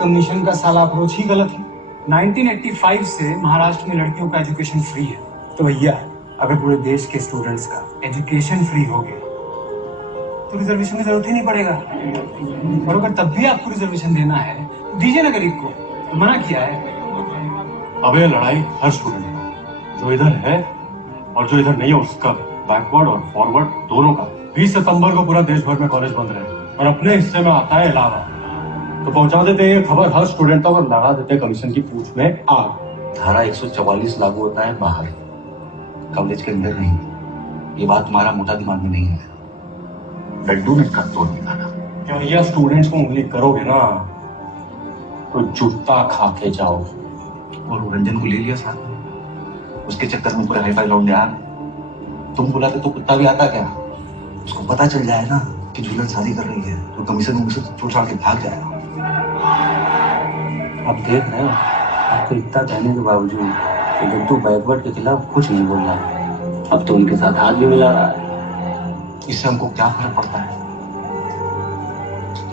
कमीशन का साला अप्रोच ही गलत है। 1985 से महाराष्ट्र में लड़कियों का एजुकेशन फ्री है, तो भैया अगर पूरे देश के स्टूडेंट्स का एजुकेशन फ्री हो गया तो रिजर्वेशन की जरूरत ही नहीं पड़ेगा। और अगर तब भी आपको रिजर्वेशन देना है तो दीजिए ना गरीब को, तो मना किया है। अबे लड़ाई हर स्टूडेंट का, जो इधर है और जो इधर नहीं है उसका, बैकवर्ड और फॉरवर्ड दोनों का। 20 सितंबर को पूरा देश भर में कॉलेज बंद रहे और अपने हिस्से में आता है इलाहाबाद, तो पहुंचा देते ये खबर हर स्टूडेंट तक और लगा देते कमीशन की पूंछ में आग। धारा 144 लागू होता है बाहर, कॉलेज के अंदर नहीं। ये बात तुम्हारा मोटा दिमाग में नहीं है। लड्डू ने कर तोड़ निकाला। क्या भैया स्टूडेंट्स को उंगली करोगे ना तो जूता खा के जाओ। और वो रंजन को ले लिया साथ, उसके चक्कर में पूरे हाई फाई लौंडे आ गए। तुम बुलाते तो कुत्ता भी आता क्या? उसको पता चल जाए ना कि झूलन शादी कर रही है तो कमीशन छोड़ छाड़ के भाग जाएगा। अब देख रहे हो, आपको इतना कहने के बावजूद कि गद्दू बैकवर्ड के खिलाफ कुछ नहीं बोल रहा, अब तो उनके साथ हाथ भी मिला रहा है। इससे हमको क्या फर्क पड़ता है?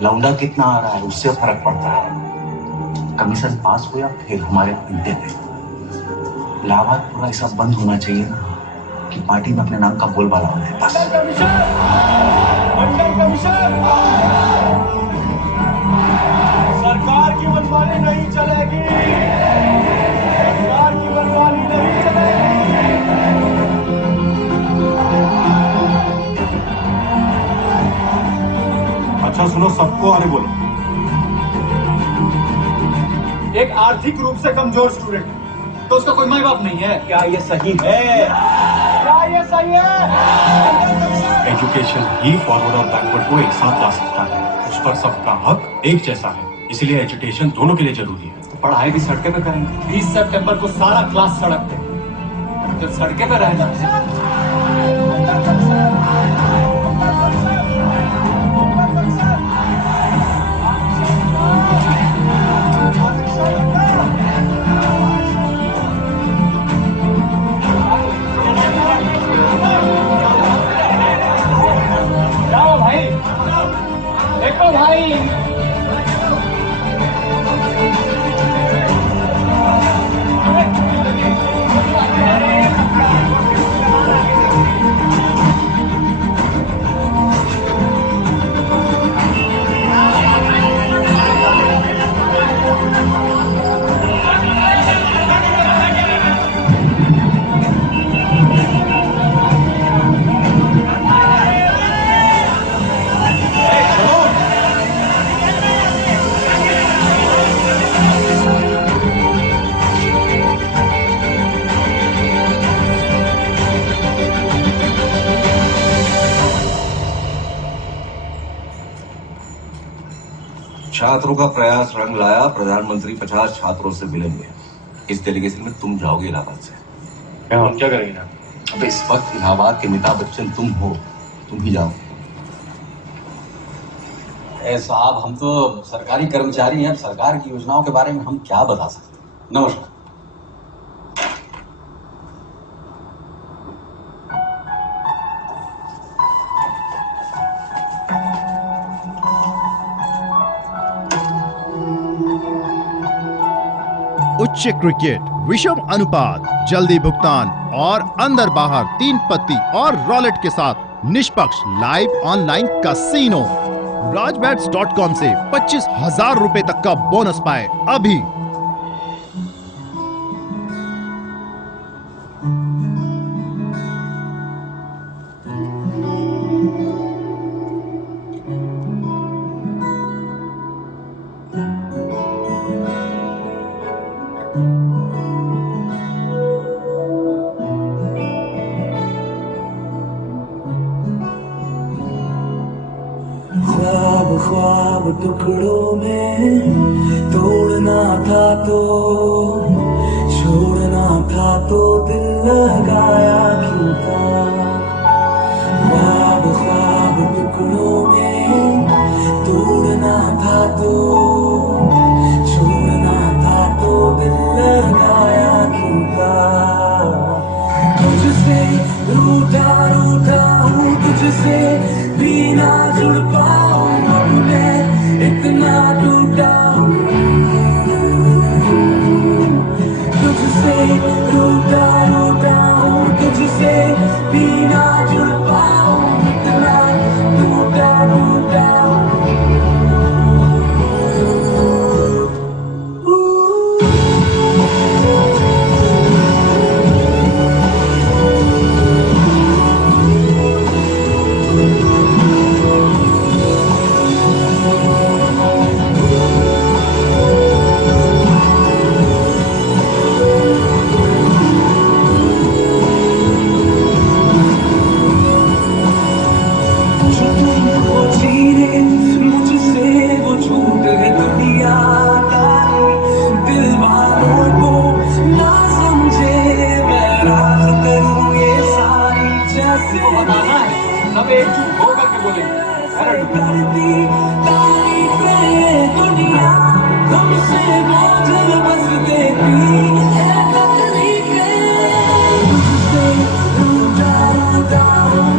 लौंडा कितना आ रहा है उससे फर्क पड़ता है। कमीशन पास हो या फिर हमारे अड्डे पे लाभात पूरा ऐसा बंद होना चाहिए ना कि पार्टी में अपने नाम का बोलबाला हो जाए बस। सरकार की मनमानी नहीं चलेगी, सरकार की मनमानी नहीं चलेगी। अच्छा सुनो, सबको आने बोलो। एक आर्थिक रूप से कमजोर स्टूडेंट है तो उसका कोई माँ बाप नहीं है। क्या ये सही है? क्या ये सही है? एजुकेशन ही फॉरवर्ड और बैकवर्ड को एक साथ ला सकता है। उस पर सबका हक एक जैसा है, इसलिए एजुकेशन दोनों के लिए जरूरी है। तो पढ़ाई भी सड़कें पे करेंगे। 20 सितंबर को सारा क्लास सड़क पे। जब सड़कें पे रहना है जाओ भाई, देखो भाई। छात्रों का प्रयास रंग लाया, प्रधानमंत्री 50 छात्रों से मिलेंगे। इस डेलीगेशन में तुम जाओगे इलाहाबाद से। हम क्या करेंगे ना? अब इस वक्त इलाहाबाद के अमिताभ बच्चन तुम हो, तुम ही जाओ। साहब, हम तो सरकारी कर्मचारी हैं, सरकार की योजनाओं के बारे में हम क्या बता सकते। नमस्कार। उच्च क्रिकेट, विषम अनुपात, जल्दी भुगतान और अंदर बाहर 3 पत्ती और रॉलेट के साथ निष्पक्ष लाइव ऑनलाइन कैसीनो। rajbets.com से 25,000 रुपए तक का बोनस पाए अभी। ख्वाब ख्वाब टुकड़ों में तोड़ना था तो छोड़ना था तो दिल लगाया क्यों था। ख्वाब ख्वाब टुकड़ों में तोड़ना था तो छोड़ना था तो दिल लगाया क्यों था। तुझसे रूठा रूठा हूँ, तुझसे भी ना जुड़ पाऊँ, अब मैं इतना टूटा हूँ। तुझसे रूठा रूठा हूँ, तुझसे भी ना जुड़ पाऊँ, इतना टूटा टूटा गाना है, सब एकजुट हो करके बोलेंगे।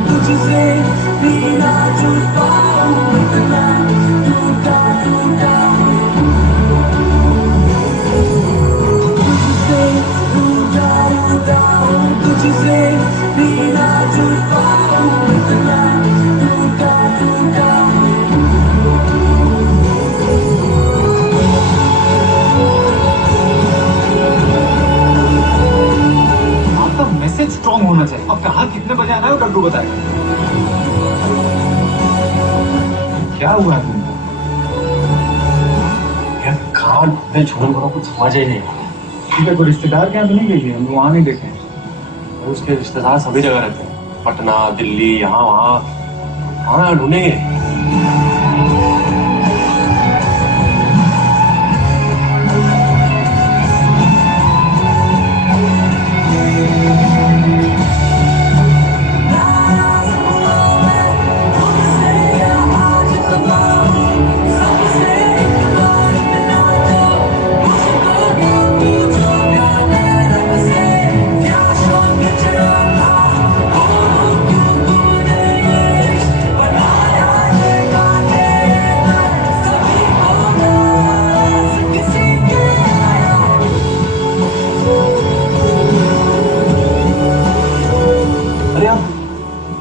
तुझसे बिना छुपा इतना टूटा टूटा तुझसे टूटा टूटा तुझसे बिना छुपा इतना टूटा टूटा आपका मैसेज स्ट्रॉन्ग होना चाहिए। अब कहाँ कितने बजे आना है वो डड्डू बताएगा। क्या हुआ है तुमको? यार कहाँ ढूंढे झूलन को कुछ समझ ही नहीं। ठीक है, कोई रिश्तेदार के यहाँ तो नहीं गई है? हम वहाँ नहीं देखे हैं। उसके रिश्तेदार सभी जगह रहते हैं, पटना, दिल्ली, यहाँ वहाँ। हाँ ढूंढेंगे।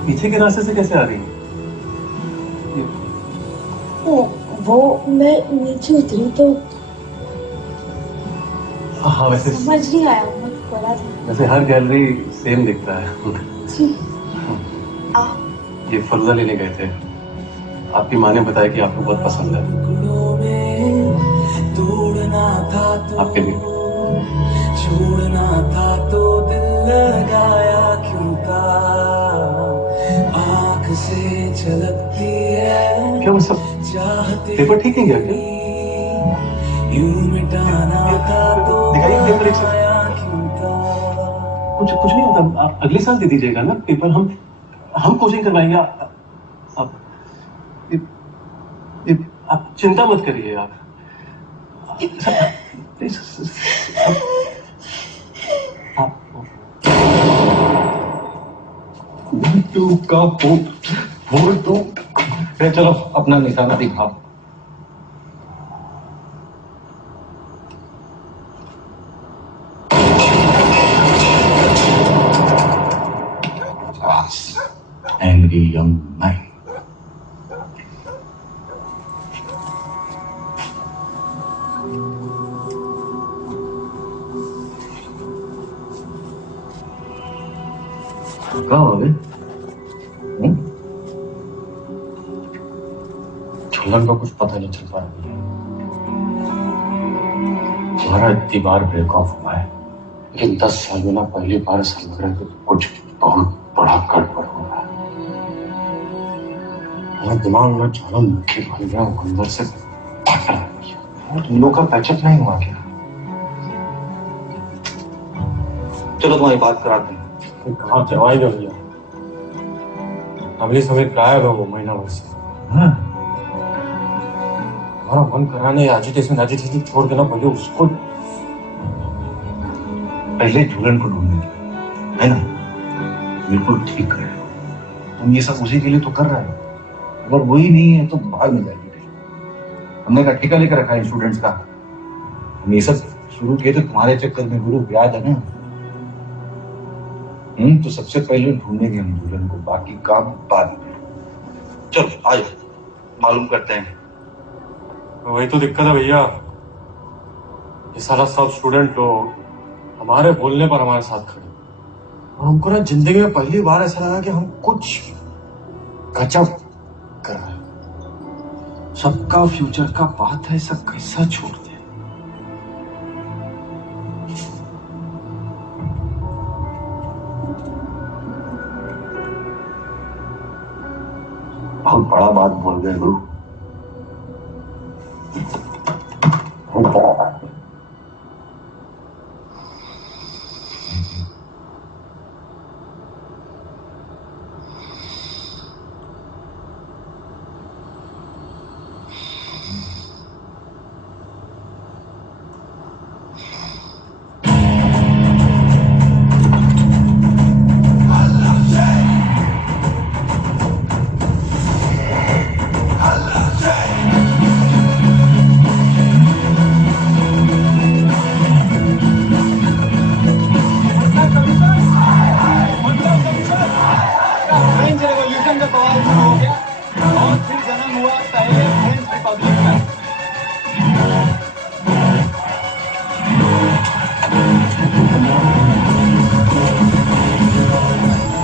पीछे के रास्ते से कैसे आ रही है? वो मैं नीचे उतरी तो हाँ वैसे समझ नहीं आया, बहुत बड़ा था। वैसे हर गैलरी सेम दिखता है। जी। ये फर्जा लेने गए थे, आपकी माँ ने बताया कि आपको बहुत पसंद है। आपके लिए छोड़ना था तो दिल लगाया क्यों था, आँख से झलकती है क्या वो सब पेपर ठीक है क्या? यूं मिटाना था तो दिखाइए पेपर एक साथ। कुछ नहीं होता, आप अगले साल दे दीजिएगा ना पेपर। हम कोचिंग करवाएंगे। आप चिंता मत करिए। आप का फोटो चलो अपना निशाना दिखाओ। Angry young man. कहाँ हो गए? झूलन का कुछ पता नहीं चल पा रहा। हमारा इतनी बार ब्रेक ऑफ हुआ है, लेकिन 10 साल में ना पहली बार ऐसा लग रहा है कि कुछ बहुत बड़ा गड़बड़ हो रहा है। मेरा दिमाग में चारों मुख्य भाइयों अंदर से फट रहा है। तुम लोग का पैचअप नहीं हुआ क्या? चलो तुम्हारी बात कराते हैं। कहाँ करवाएंगे भैया? अगले समय गायब है वो महीना भर से। हमारा मन कराने एजिटेशन छोड़ के ना पहले उसको पहले झूलन को ढूंढेंगे, है ना? बिल्कुल ठीक है। तुम ये सब उसी के लिए तो कर रहे हो। अगर वही नहीं है तो भाग में जाएगी। हमने का ठेका लेकर रखा है स्टूडेंट्स का। हम ये सब शुरू किए तो तुम्हारे चक्कर में, गुरु याद है ना? तो सबसे पहले ढूंढेंगे हम झूलन को, बाकी काम बाद में। चलो आ जाओ, मालूम करते हैं। वही तो दिक्कत है भैया, ये सारा सब स्टूडेंट लोग हमारे बोलने पर हमारे साथ खड़े। और हमको ना जिंदगी में पहली बार ऐसा लगा कि हम कुछ गजब कर रहे हैं। सबका फ्यूचर का बात है, सब कैसा छोड़ दे। बहुत बड़ा बात बोल गए गुरु। पाकिस्तान का बवाल शुरू हो गया और फिर जन्म हुआ पहले फ्रेंच रिपब्लिक का।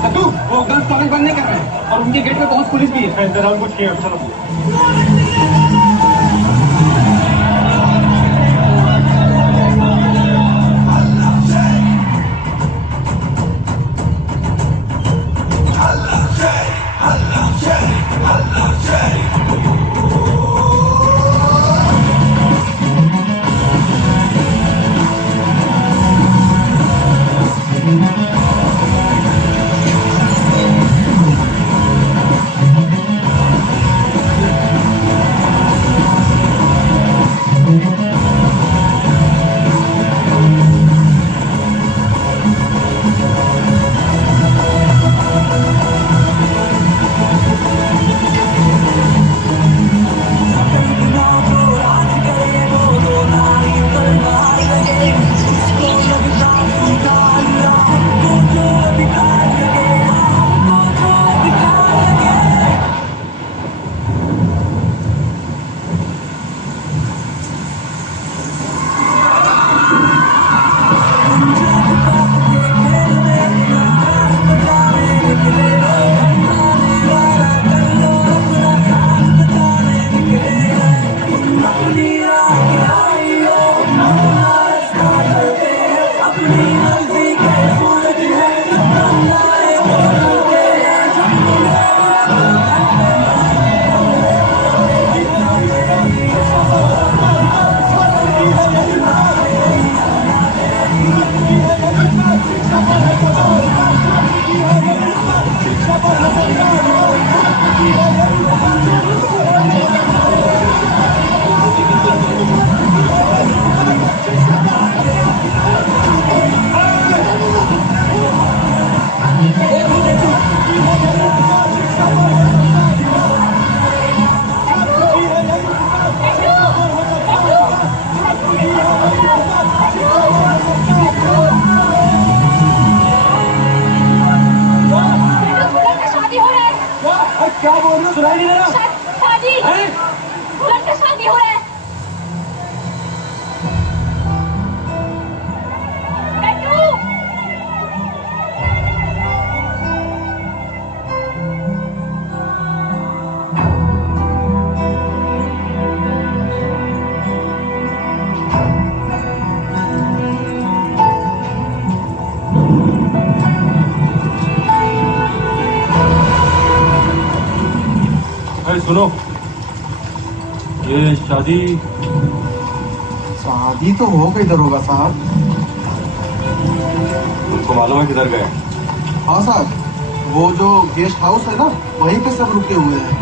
सत्तू, वो गर्ल्स कॉलेज बंद नहीं कर रहे हैं और उनके गेट पे बहुत पुलिस भी है। इंतजाम कुछ किया, चलो। क्या बोल रहे हो? सुनाई नहीं दे रहा? शादी लड़का शादी हो रहा है। सुनो, ये शादी तो हो गई दरोगा साहब। तुमको मालूम है किधर गए? हाँ साहब, वो जो गेस्ट हाउस है ना, वहीं पे सब रुके हुए हैं।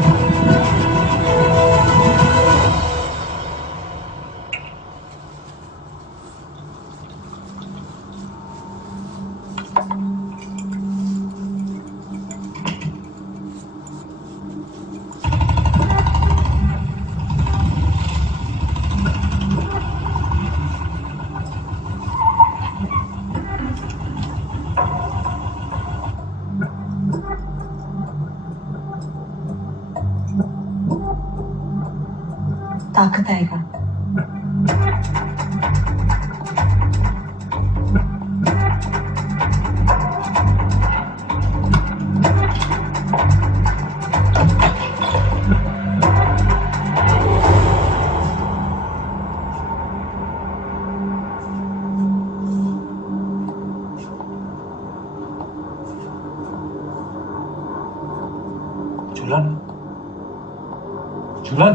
ताकत आएगा। झूलन, झूलन।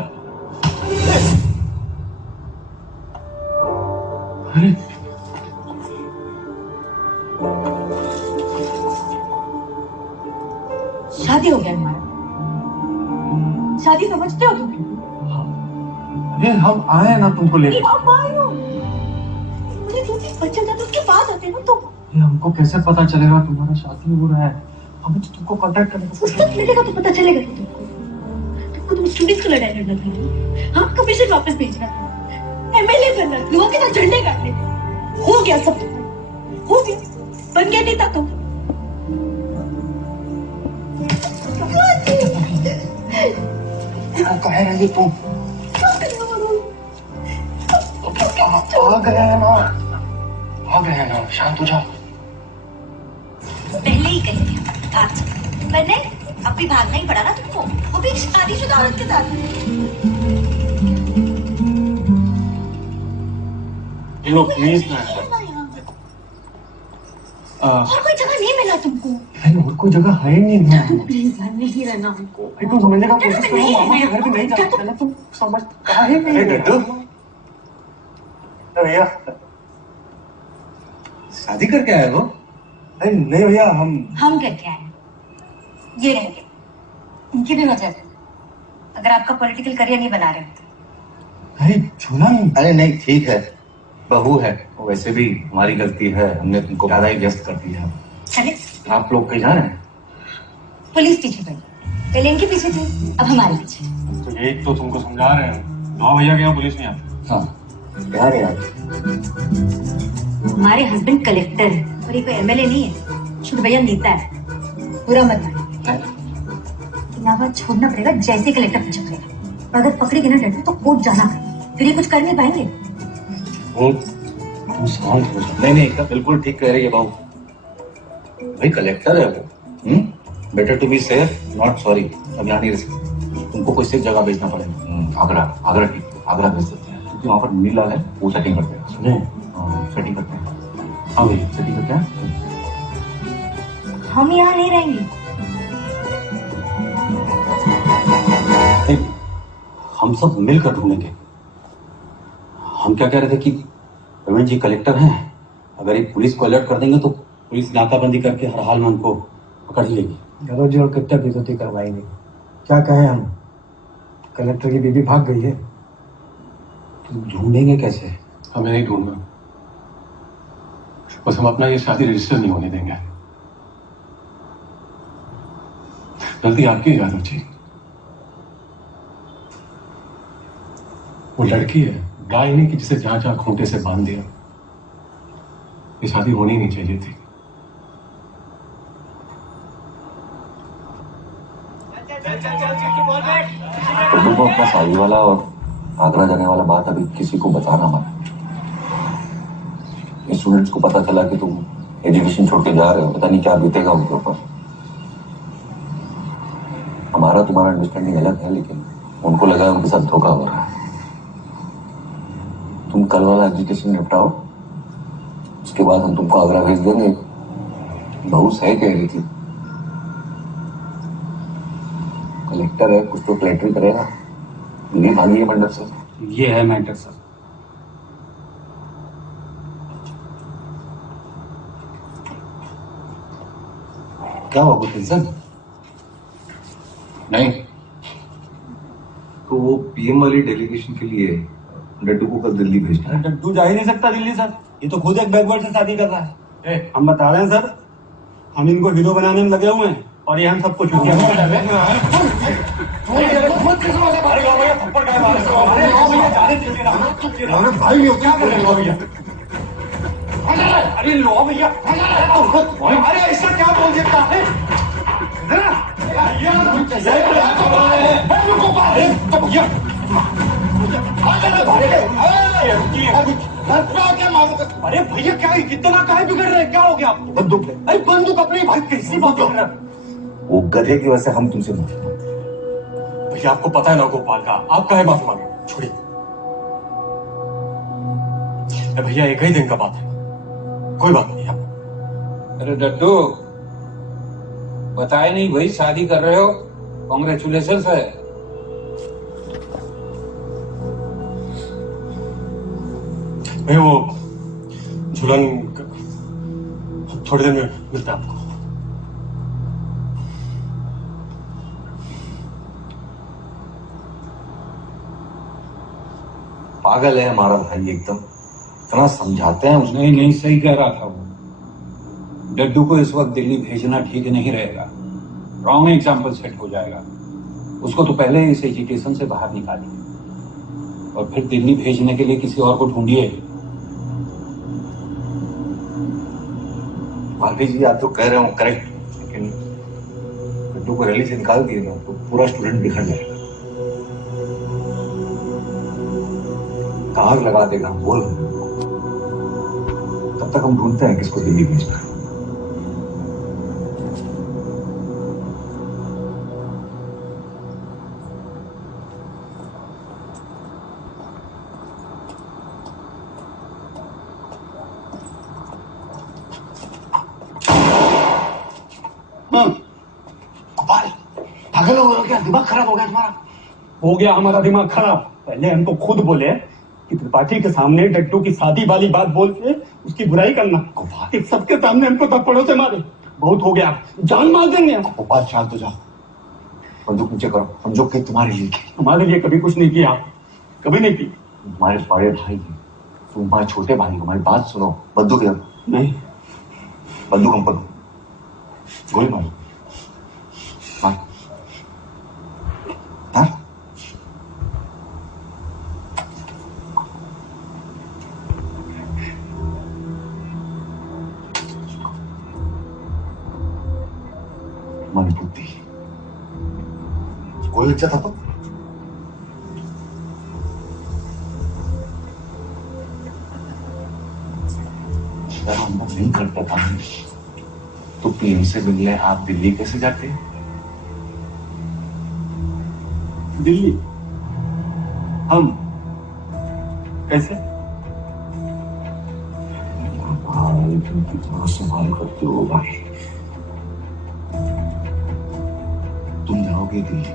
शादी हो गया हमारा। शादी समझते हो तुम? अरे हम आए ना तुमको लेने। आप आए हो? मुझे जो चीज बच्चा था तो उसके बाद आते ना तुम। ये हमको कैसे पता चलेगा तुम्हारा शादी हो रहा है? हमें तो तुमको कांटेक्ट करना उसका मिलेगा तो पता चलेगा तुमको। तुम स्टूडेंट्स को लड़ाई लड़ना था। हाँ, कमीशन वापस भेजना था। एमएलए बनना, लोगों के साथ झंडे काटने थे। हो गया सब, हो गया। बन गया नेता तुम। कहे रही तू? आ गए हैं ना, शांत हो जाओ। पहले ही कही थी भाग चल, पर नहीं, अब भी भागना ही पड़ा ना तुमको, वो भी एक शादीशुदा औरत के साथ। प्लीज ना और कोई जगह नहीं मिला तुमको? और कोई जगह है नहीं ना। प्लीज घर में ही रहना हमको। तुम समझने का कोशिश करो, मामा के घर पे नहीं जा सकते ना, तुम समझ काहे नहीं? डड्डू भैया शादी करके आए हो? नहीं भैया, हम करके आए, ये रहेंगे, इनकी भी वजह से। अगर आपका पॉलिटिकल करियर नहीं बना रहे होते। अरे झूलन, अरे नहीं ठीक है, बहू है, वैसे भी हमारी गलती है, हमने तुमको ज्यादा ही व्यस्त कर दिया। चले आप लोग कहीं जा रहे हैं? पुलिस पीछे पड़ी, पहले इनके पीछे थी, अब हमारे पीछे। तो यही तो तुमको समझा रहे हैं, हाँ भैया के यहाँ पुलिस नहीं आती। हाँ यार हमारे हस्बैंड कलेक्टर है और ये कोई एमएलए नहीं है, छोटे भैया नेता है, बुरा मत मानिए। इलावा छोड़ना पड़ेगा, जैसे कलेक्टर पूछा पड़ेगा, अगर पकड़ेंगे ना डंडू तो कोर्ट जाना पड़ेगा, फिर ये कुछ कर नहीं पाएंगे। तुम शांत हो जाओ। नहीं बिल्कुल ठीक कह रही है बहू, भाई कलेक्टर है वो। Better to be safe not sorry. अब यहाँ नहीं रह सकते, तुमको कोई सेफ जगह भेजना पड़ेगा। आगरा ठीक, आगरा भेज सकते हैं, क्योंकि वहाँ पर नीलाल है, वो सेटिंग करते हैं। सुने, सेटिंग करते हैं। हाँ भैया सेटिंग करते हैं। हम यहाँ नहीं रहेंगे। हम सब मिलकर ढूंढेंगे। हम क्या कह रहे थे कि प्रवीण जी कलेक्टर हैं, अगर ये पुलिस को अलर्ट कर देंगे तो पुलिस नाकाबंदी करके हर हाल में उनको पकड़ ही लेगी। गौरव जी और कितना बेइज्जती करवाएंगे, क्या कहें हम? कलेक्टर की बीबी भाग गई है। तो ढूंढेंगे कैसे? हमें नहीं ढूंढना, बस हम अपना ये शादी रजिस्टर नहीं होने देंगे। गलती आपकी है यादव जी, वो लड़की है, गाय नहीं कि जिसे जहां जहां खूंटे से बांध दिया। ये शादी होनी नहीं चाहिए थी। तुमको अपना शादी वाला और आगरा जाने वाला बात अभी किसी को बताना मत। स्टूडेंट्स को पता चला कि तुम एजुकेशन छोड़ के जा रहे हो, पता नहीं क्या बीतेगा उनके ऊपर। हमारा तुम्हारा अंडरस्टैंडिंग अलग है, लेकिन उनको लगा उनके साथ धोखा हो रहा है। तुम कल वाला एजुकेशन निपटाओ, उसके बाद हम तुमको आगरा भेज देंगे। बहू सही कह रही थी, कलेक्टर है, कुछ तो कलेक्टर करेगा। बीवी भागी है मंडप से। ये है मैटर सर। क्या हुआ, कुछ टेंशन? नहीं तो वो पीएम वाली डेलीगेशन के लिए डड्डू को कल दिल्ली भेजना है। डड्डू जा ही नहीं सकता दिल्ली सर, ये तो खुद एक बैकवर्ड से शादी कर रहा है। हम बता रहे हैं सर, हम इनको हीरो बनाने में लगे हुए हैं और ये हम सबको छुट्टियां अरे लो भैया, अरे ऐसा क्या बोल देता है? अरे भैया क्या कितना काहे बिगड़ रहे, क्या हो गया? बंदूक है। अरे बंदूक अपनी भाई कैसी बात कर रहे? वो गधे की वजह से हम तुमसे माफी भैया आपको पता है ना गोपाल का, आप काहे माफी मांगे? छोड़िए भैया, एक ही दिन का बात है, कोई बात नहीं। अरे डड्डू बताए नहीं भाई, शादी कर रहे हो, कांग्रेचुलेशन है। मैं वो झूलन थोड़ी देर में मिलता है आपको। पागल है हमारा भाई एकदम, इतना समझाते हैं उसको। नहीं सही कह रहा था वो। डड्डू को इस वक्त दिल्ली भेजना ठीक नहीं रहेगा, रॉन्ग एग्जाम्पल सेट हो जाएगा। उसको तो पहले इस एजुकेशन से बाहर निकालिए और फिर दिल्ली भेजने के लिए किसी और को ढूंढिए। भाभी जी आप तो कह रहे हो करेक्ट, लेकिन डड्डू को रैली से निकाल दिए ना तो पूरा स्टूडेंट बिखर जाएगा। आग लगा देगा। बोल, तब तक हम ढूंढते हैं किसको दिल्ली भेजना है। पागल हो गए क्या? दिमाग खराब हो गया तुम्हारा? हो गया हमारा दिमाग खराब। पहले हमको खुद बोले कि त्रिपाठी के सामने डड्डू की शादी वाली बात बोल के उसकी बुराई करना, कि सबके सामने हमको थप्पड़ों से मारे। बहुत हो गया, जान मार देंगे। गोपाल शांत हो जाओ, बंदूक नीचे करो। समझो कि तुम्हारे लिए हमारे लिए कभी कुछ नहीं किया, कभी नहीं की। तुम्हारे बड़े भाई हैं, तुम हमारे छोटे भाई हो। हमारी बात सुनो। बंदूक नहीं, बंदूक हमको दो। गोली मारो, मार। मन बुद्धि कोई लग जाता तो हम नहीं करता था तो पीएम से मिलने आप दिल्ली कैसे जाते? दिल्ली? हम कैसे? कितना सवाल करते हो भाई। तुम जाओगे दिल्ली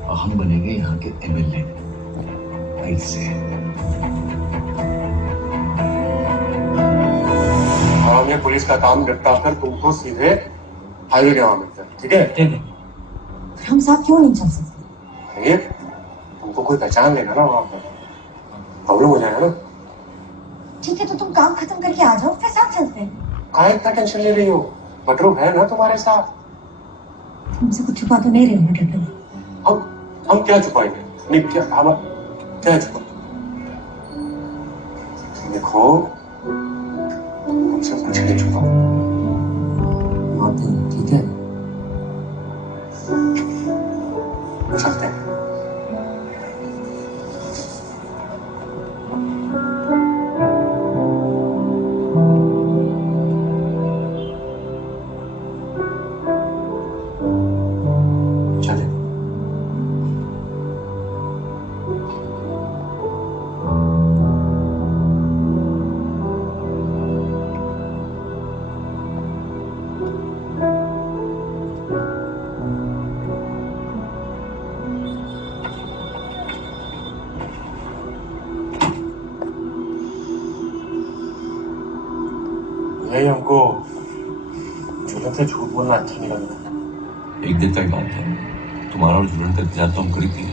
और हम बनेंगे यहाँ के एमएलए। ऐसे और हम ये पुलिस का काम निपटा कर तुमको सीधे हाईवे के वहां मिलते हैं। ठीक है? ठीक है। हम साथ क्यों नहीं चल सकते? ये तुमको कोई पहचान लेगा ना वहां पर, प्रॉब्लम हो जाएगा ना। ठीक है, तो तुम काम खत्म करके आ जाओ, फिर साथ चलते हैं। काहे इतना टेंशन ले रही हो? बटरूप है ना तुम्हारे साथ। तुमसे कुछ छुपा तो नहीं रहे हो डड्डू? हम क्या छुपाएंगे? नहीं, क्या हम क्या छुपा? देखो, हमसे कुछ नहीं छुपा। ठीक है, चलते हैं। यही हमको झूलन से झूठ बोलना अच्छा नहीं लगता। एक दिन तक बात है, तुम्हारा और जुड़न का इंतजार तो हम करीब थी।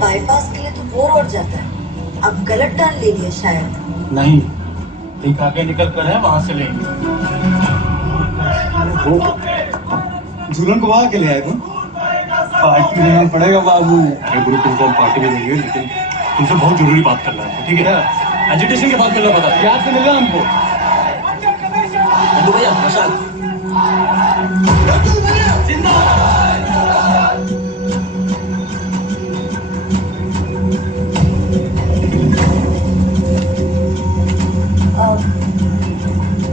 बाईपास के लिए तो वो रोड जाता है, अब गलत टर्न ले लिया शायद। नहीं, एक आगे निकल कर है, वहां से लेंगे। झूलन को वहां के ले आए तुम? पार्टी देना पड़ेगा बाबू। अरे गुरु, तुमको हम पार्टी में देंगे, लेकिन तुमसे बहुत जरूरी बात करना है। ठीक है? एजुटेशन के बात करना पता याद से मिल रहा हमको। भैया प्रशांत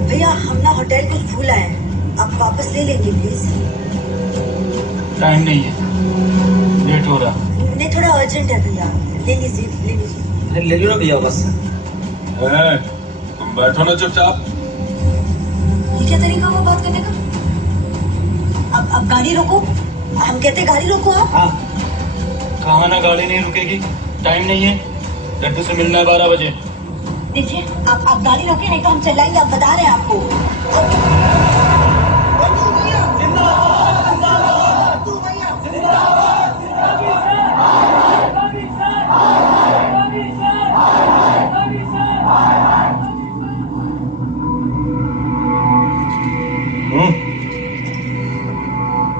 भैया हम ना होटल कुछ भूल आए हैं, आप वापस ले लेंगे प्लीज। टाइम नहीं है, लेट हो रहा। नहीं थोड़ा अर्जेंट है भैया, ले लीजिए ले लीजिए। ले लो ना भैया बस। तुम बैठो ना चुपचाप। ये क्या तरीका हुआ बात करने का? अब गाड़ी रोको, हम कहते गाड़ी रोको आप। हाँ कहाँ ना गाड़ी नहीं रुकेगी, टाइम नहीं है, लड्डू से मिलना है 12 बजे। देखिए आप गाड़ी रोके, नहीं तो हम चलाएंगे, आप बता रहे हैं आपको।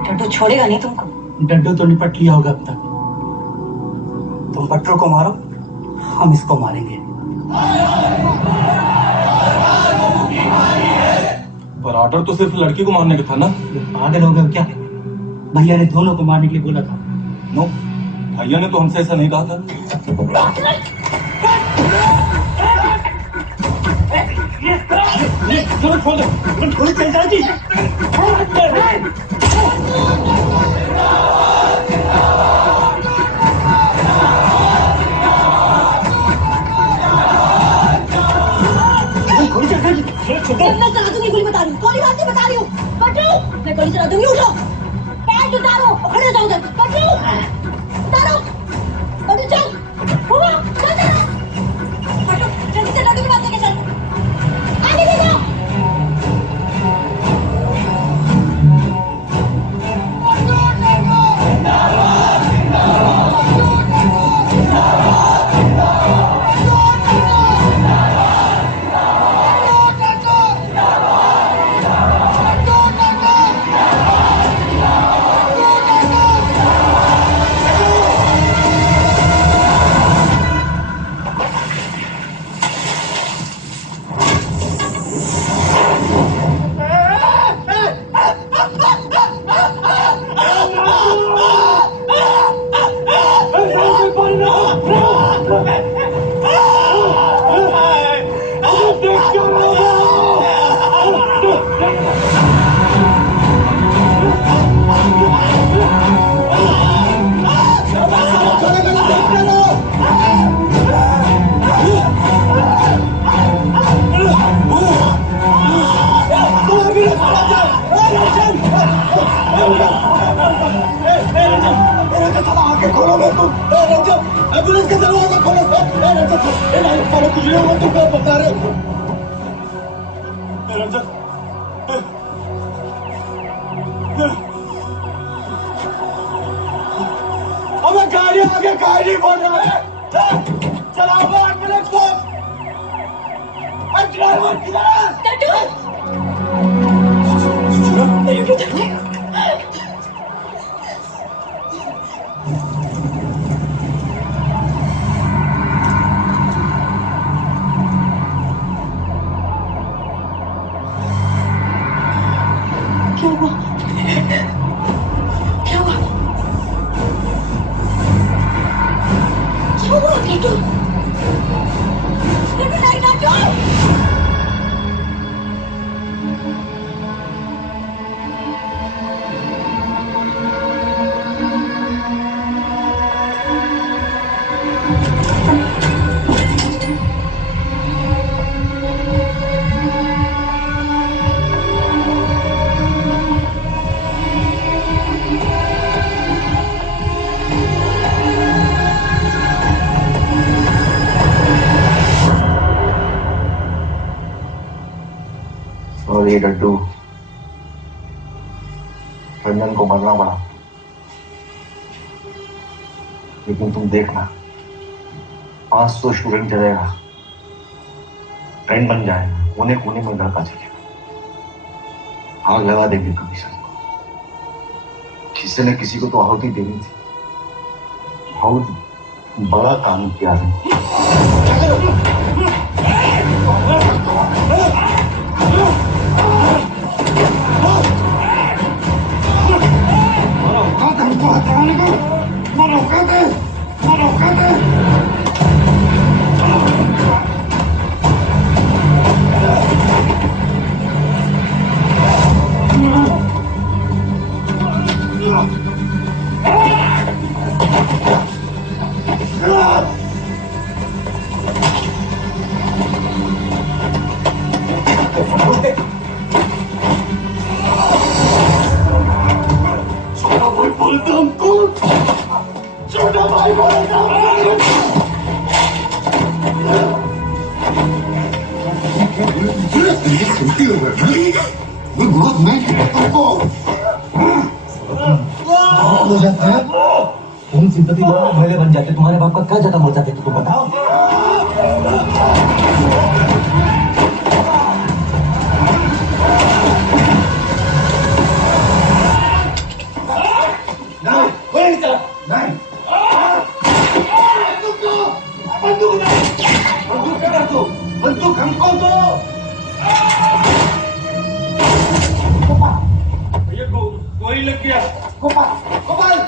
डड्डू छोड़ेगा नहीं तुमको। डड्डू तो निपट लिया होगा अब तक। तुम बट्टू को मारो, हम इसको मारेंगे। पर ऑर्डर तो सिर्फ लड़की को मारने का था ना। पागल हो गए क्या? भैया ने दोनों को मारने के लिए बोला था। नो, भैया ने तो हमसे ऐसा नहीं कहा था। छोड़ दो, गोली चल जाएगी। मैं चला दूंगी, गोली बता रही हूँ, गोली बात नहीं बता रही हूँ। बच्चों, मैं गोली चला दूंगी, उठो, पैर उतारो, खड़े जाओ उधर। बच्चों, उतारो, बच्चों चल, हुआ, चल चल, बच्चों जल्दी से लड्डू की बात करके चल, आगे ले जाओ। खोलो मेरे को, रंजन, एम्बुलेंस का दरवाजा खोलो। रंजन, कुछ नहीं हुआ, तुम क्या बता रहे हो? रंजन, अबे गाड़ी आगे गाड़ी नहीं बढ़ रहा है, चलाओ एम्बुलेंस को। ड्राइवर किधर? क्या हुआ? क्या हुआ? क्या हुआ? लड्डू, लड्डू नहीं, लड्डू। और ये डड्डू रंजन को मरना पड़ा, लेकिन तुम देखना 500 स्टूडेंट जलेगा, ट्रेंड बन जाएगा, कोने कोने में लड़का चलेगा, आग लगा देंगे कमीशन को। किसी न किसी को तो आहुति देनी थी, बहुत बड़ा काम किया है। सुनती हो वो बहुत मैं तुमको हो जाता है तुम सिंपैथी मेरे बन जाते, तुम्हारे बाप का क्या ज्यादा मर जाते तुम बताओ। बंदूक हमको दो। भैया गोली लग गया। गोपाल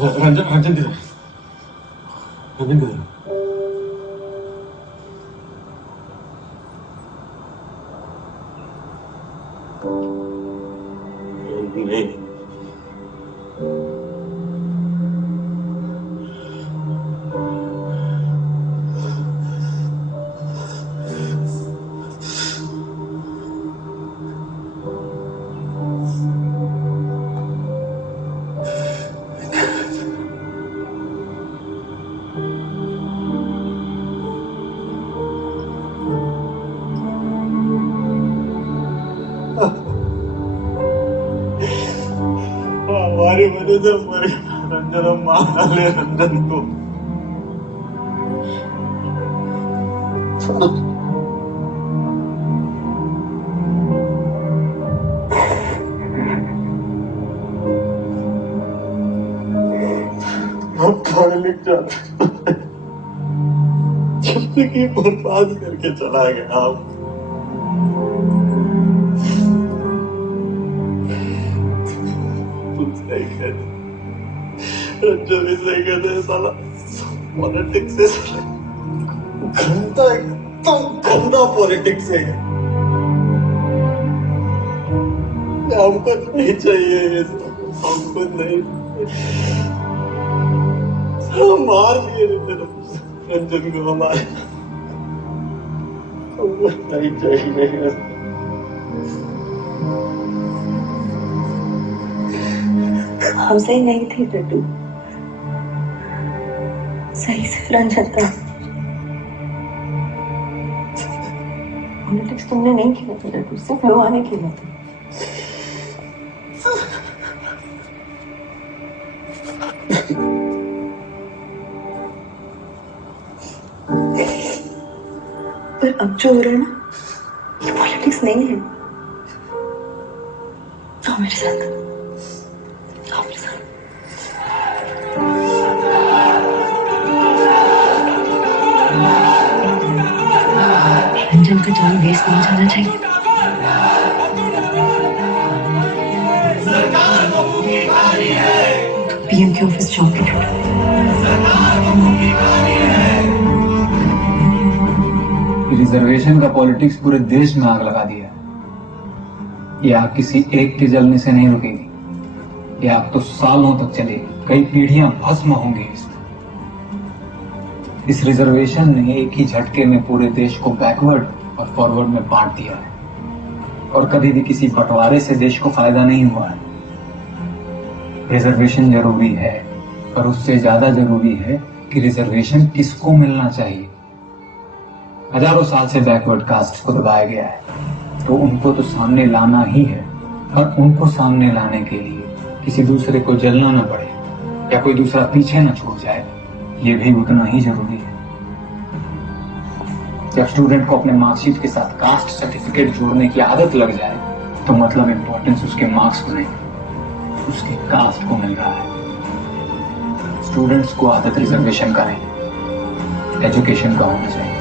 रंजन किधर? रंजन किधर? नहीं हमारी वजह से मरे रंजन, मार ले रंजन को। अब पढ़ लिख जाता जिंदगी बर्बाद करके चला गया आप। सही कहते रंजन भी सही कहते हैं साला पॉलिटिक्स से गंदा, एकदम गंदा पॉलिटिक्स है। हमको नहीं चाहिए ये सब, हमको नहीं। मार दिए रंजन को हमारे, हमको नहीं चाहिए। हम सही नहीं थे टट्टू, सही से रंजन था। पॉलिटिक्स तुमने नहीं खेला था टट्टू, सिर्फ लोहा ने खेला था। पर अब जो हो रहा है ना, ये पॉलिटिक्स नहीं है, आओ मेरे साथ, आओ मेरे साथ। रंजन का जान वेस्ट नहीं जाना चाहिए। पीएम के ऑफिस जॉब के लिए रिजर्वेशन का पॉलिटिक्स पूरे देश में आग लगा दिया। ये आग किसी एक के जलने से नहीं रुकेगी, ये आग तो सालों तक चलेगी, कई पीढ़ियां भस्म होंगी इसमें। इस रिजर्वेशन ने एक ही झटके में पूरे देश को बैकवर्ड और फॉरवर्ड में बांट दिया है और कभी भी किसी बंटवारे से देश को फायदा नहीं हुआ है। रिजर्वेशन जरूरी है, पर उससे ज्यादा जरूरी है कि रिजर्वेशन किसको मिलना चाहिए। हजारों साल से बैकवर्ड कास्ट को दबाया गया है, तो उनको तो सामने लाना ही है, और उनको सामने लाने के लिए किसी दूसरे को जलना न पड़े या कोई दूसरा पीछे न छूट जाए, ये भी उतना ही जरूरी है। जब स्टूडेंट को अपने मार्कशीट के साथ कास्ट सर्टिफिकेट जोड़ने की आदत लग जाए, तो मतलब इंपॉर्टेंस उसके मार्क्स को नहीं, उसके कास्ट को मिल रहा है। स्टूडेंट्स को आदत रिजर्वेशन का नहीं, एजुकेशन का होना चाहिए।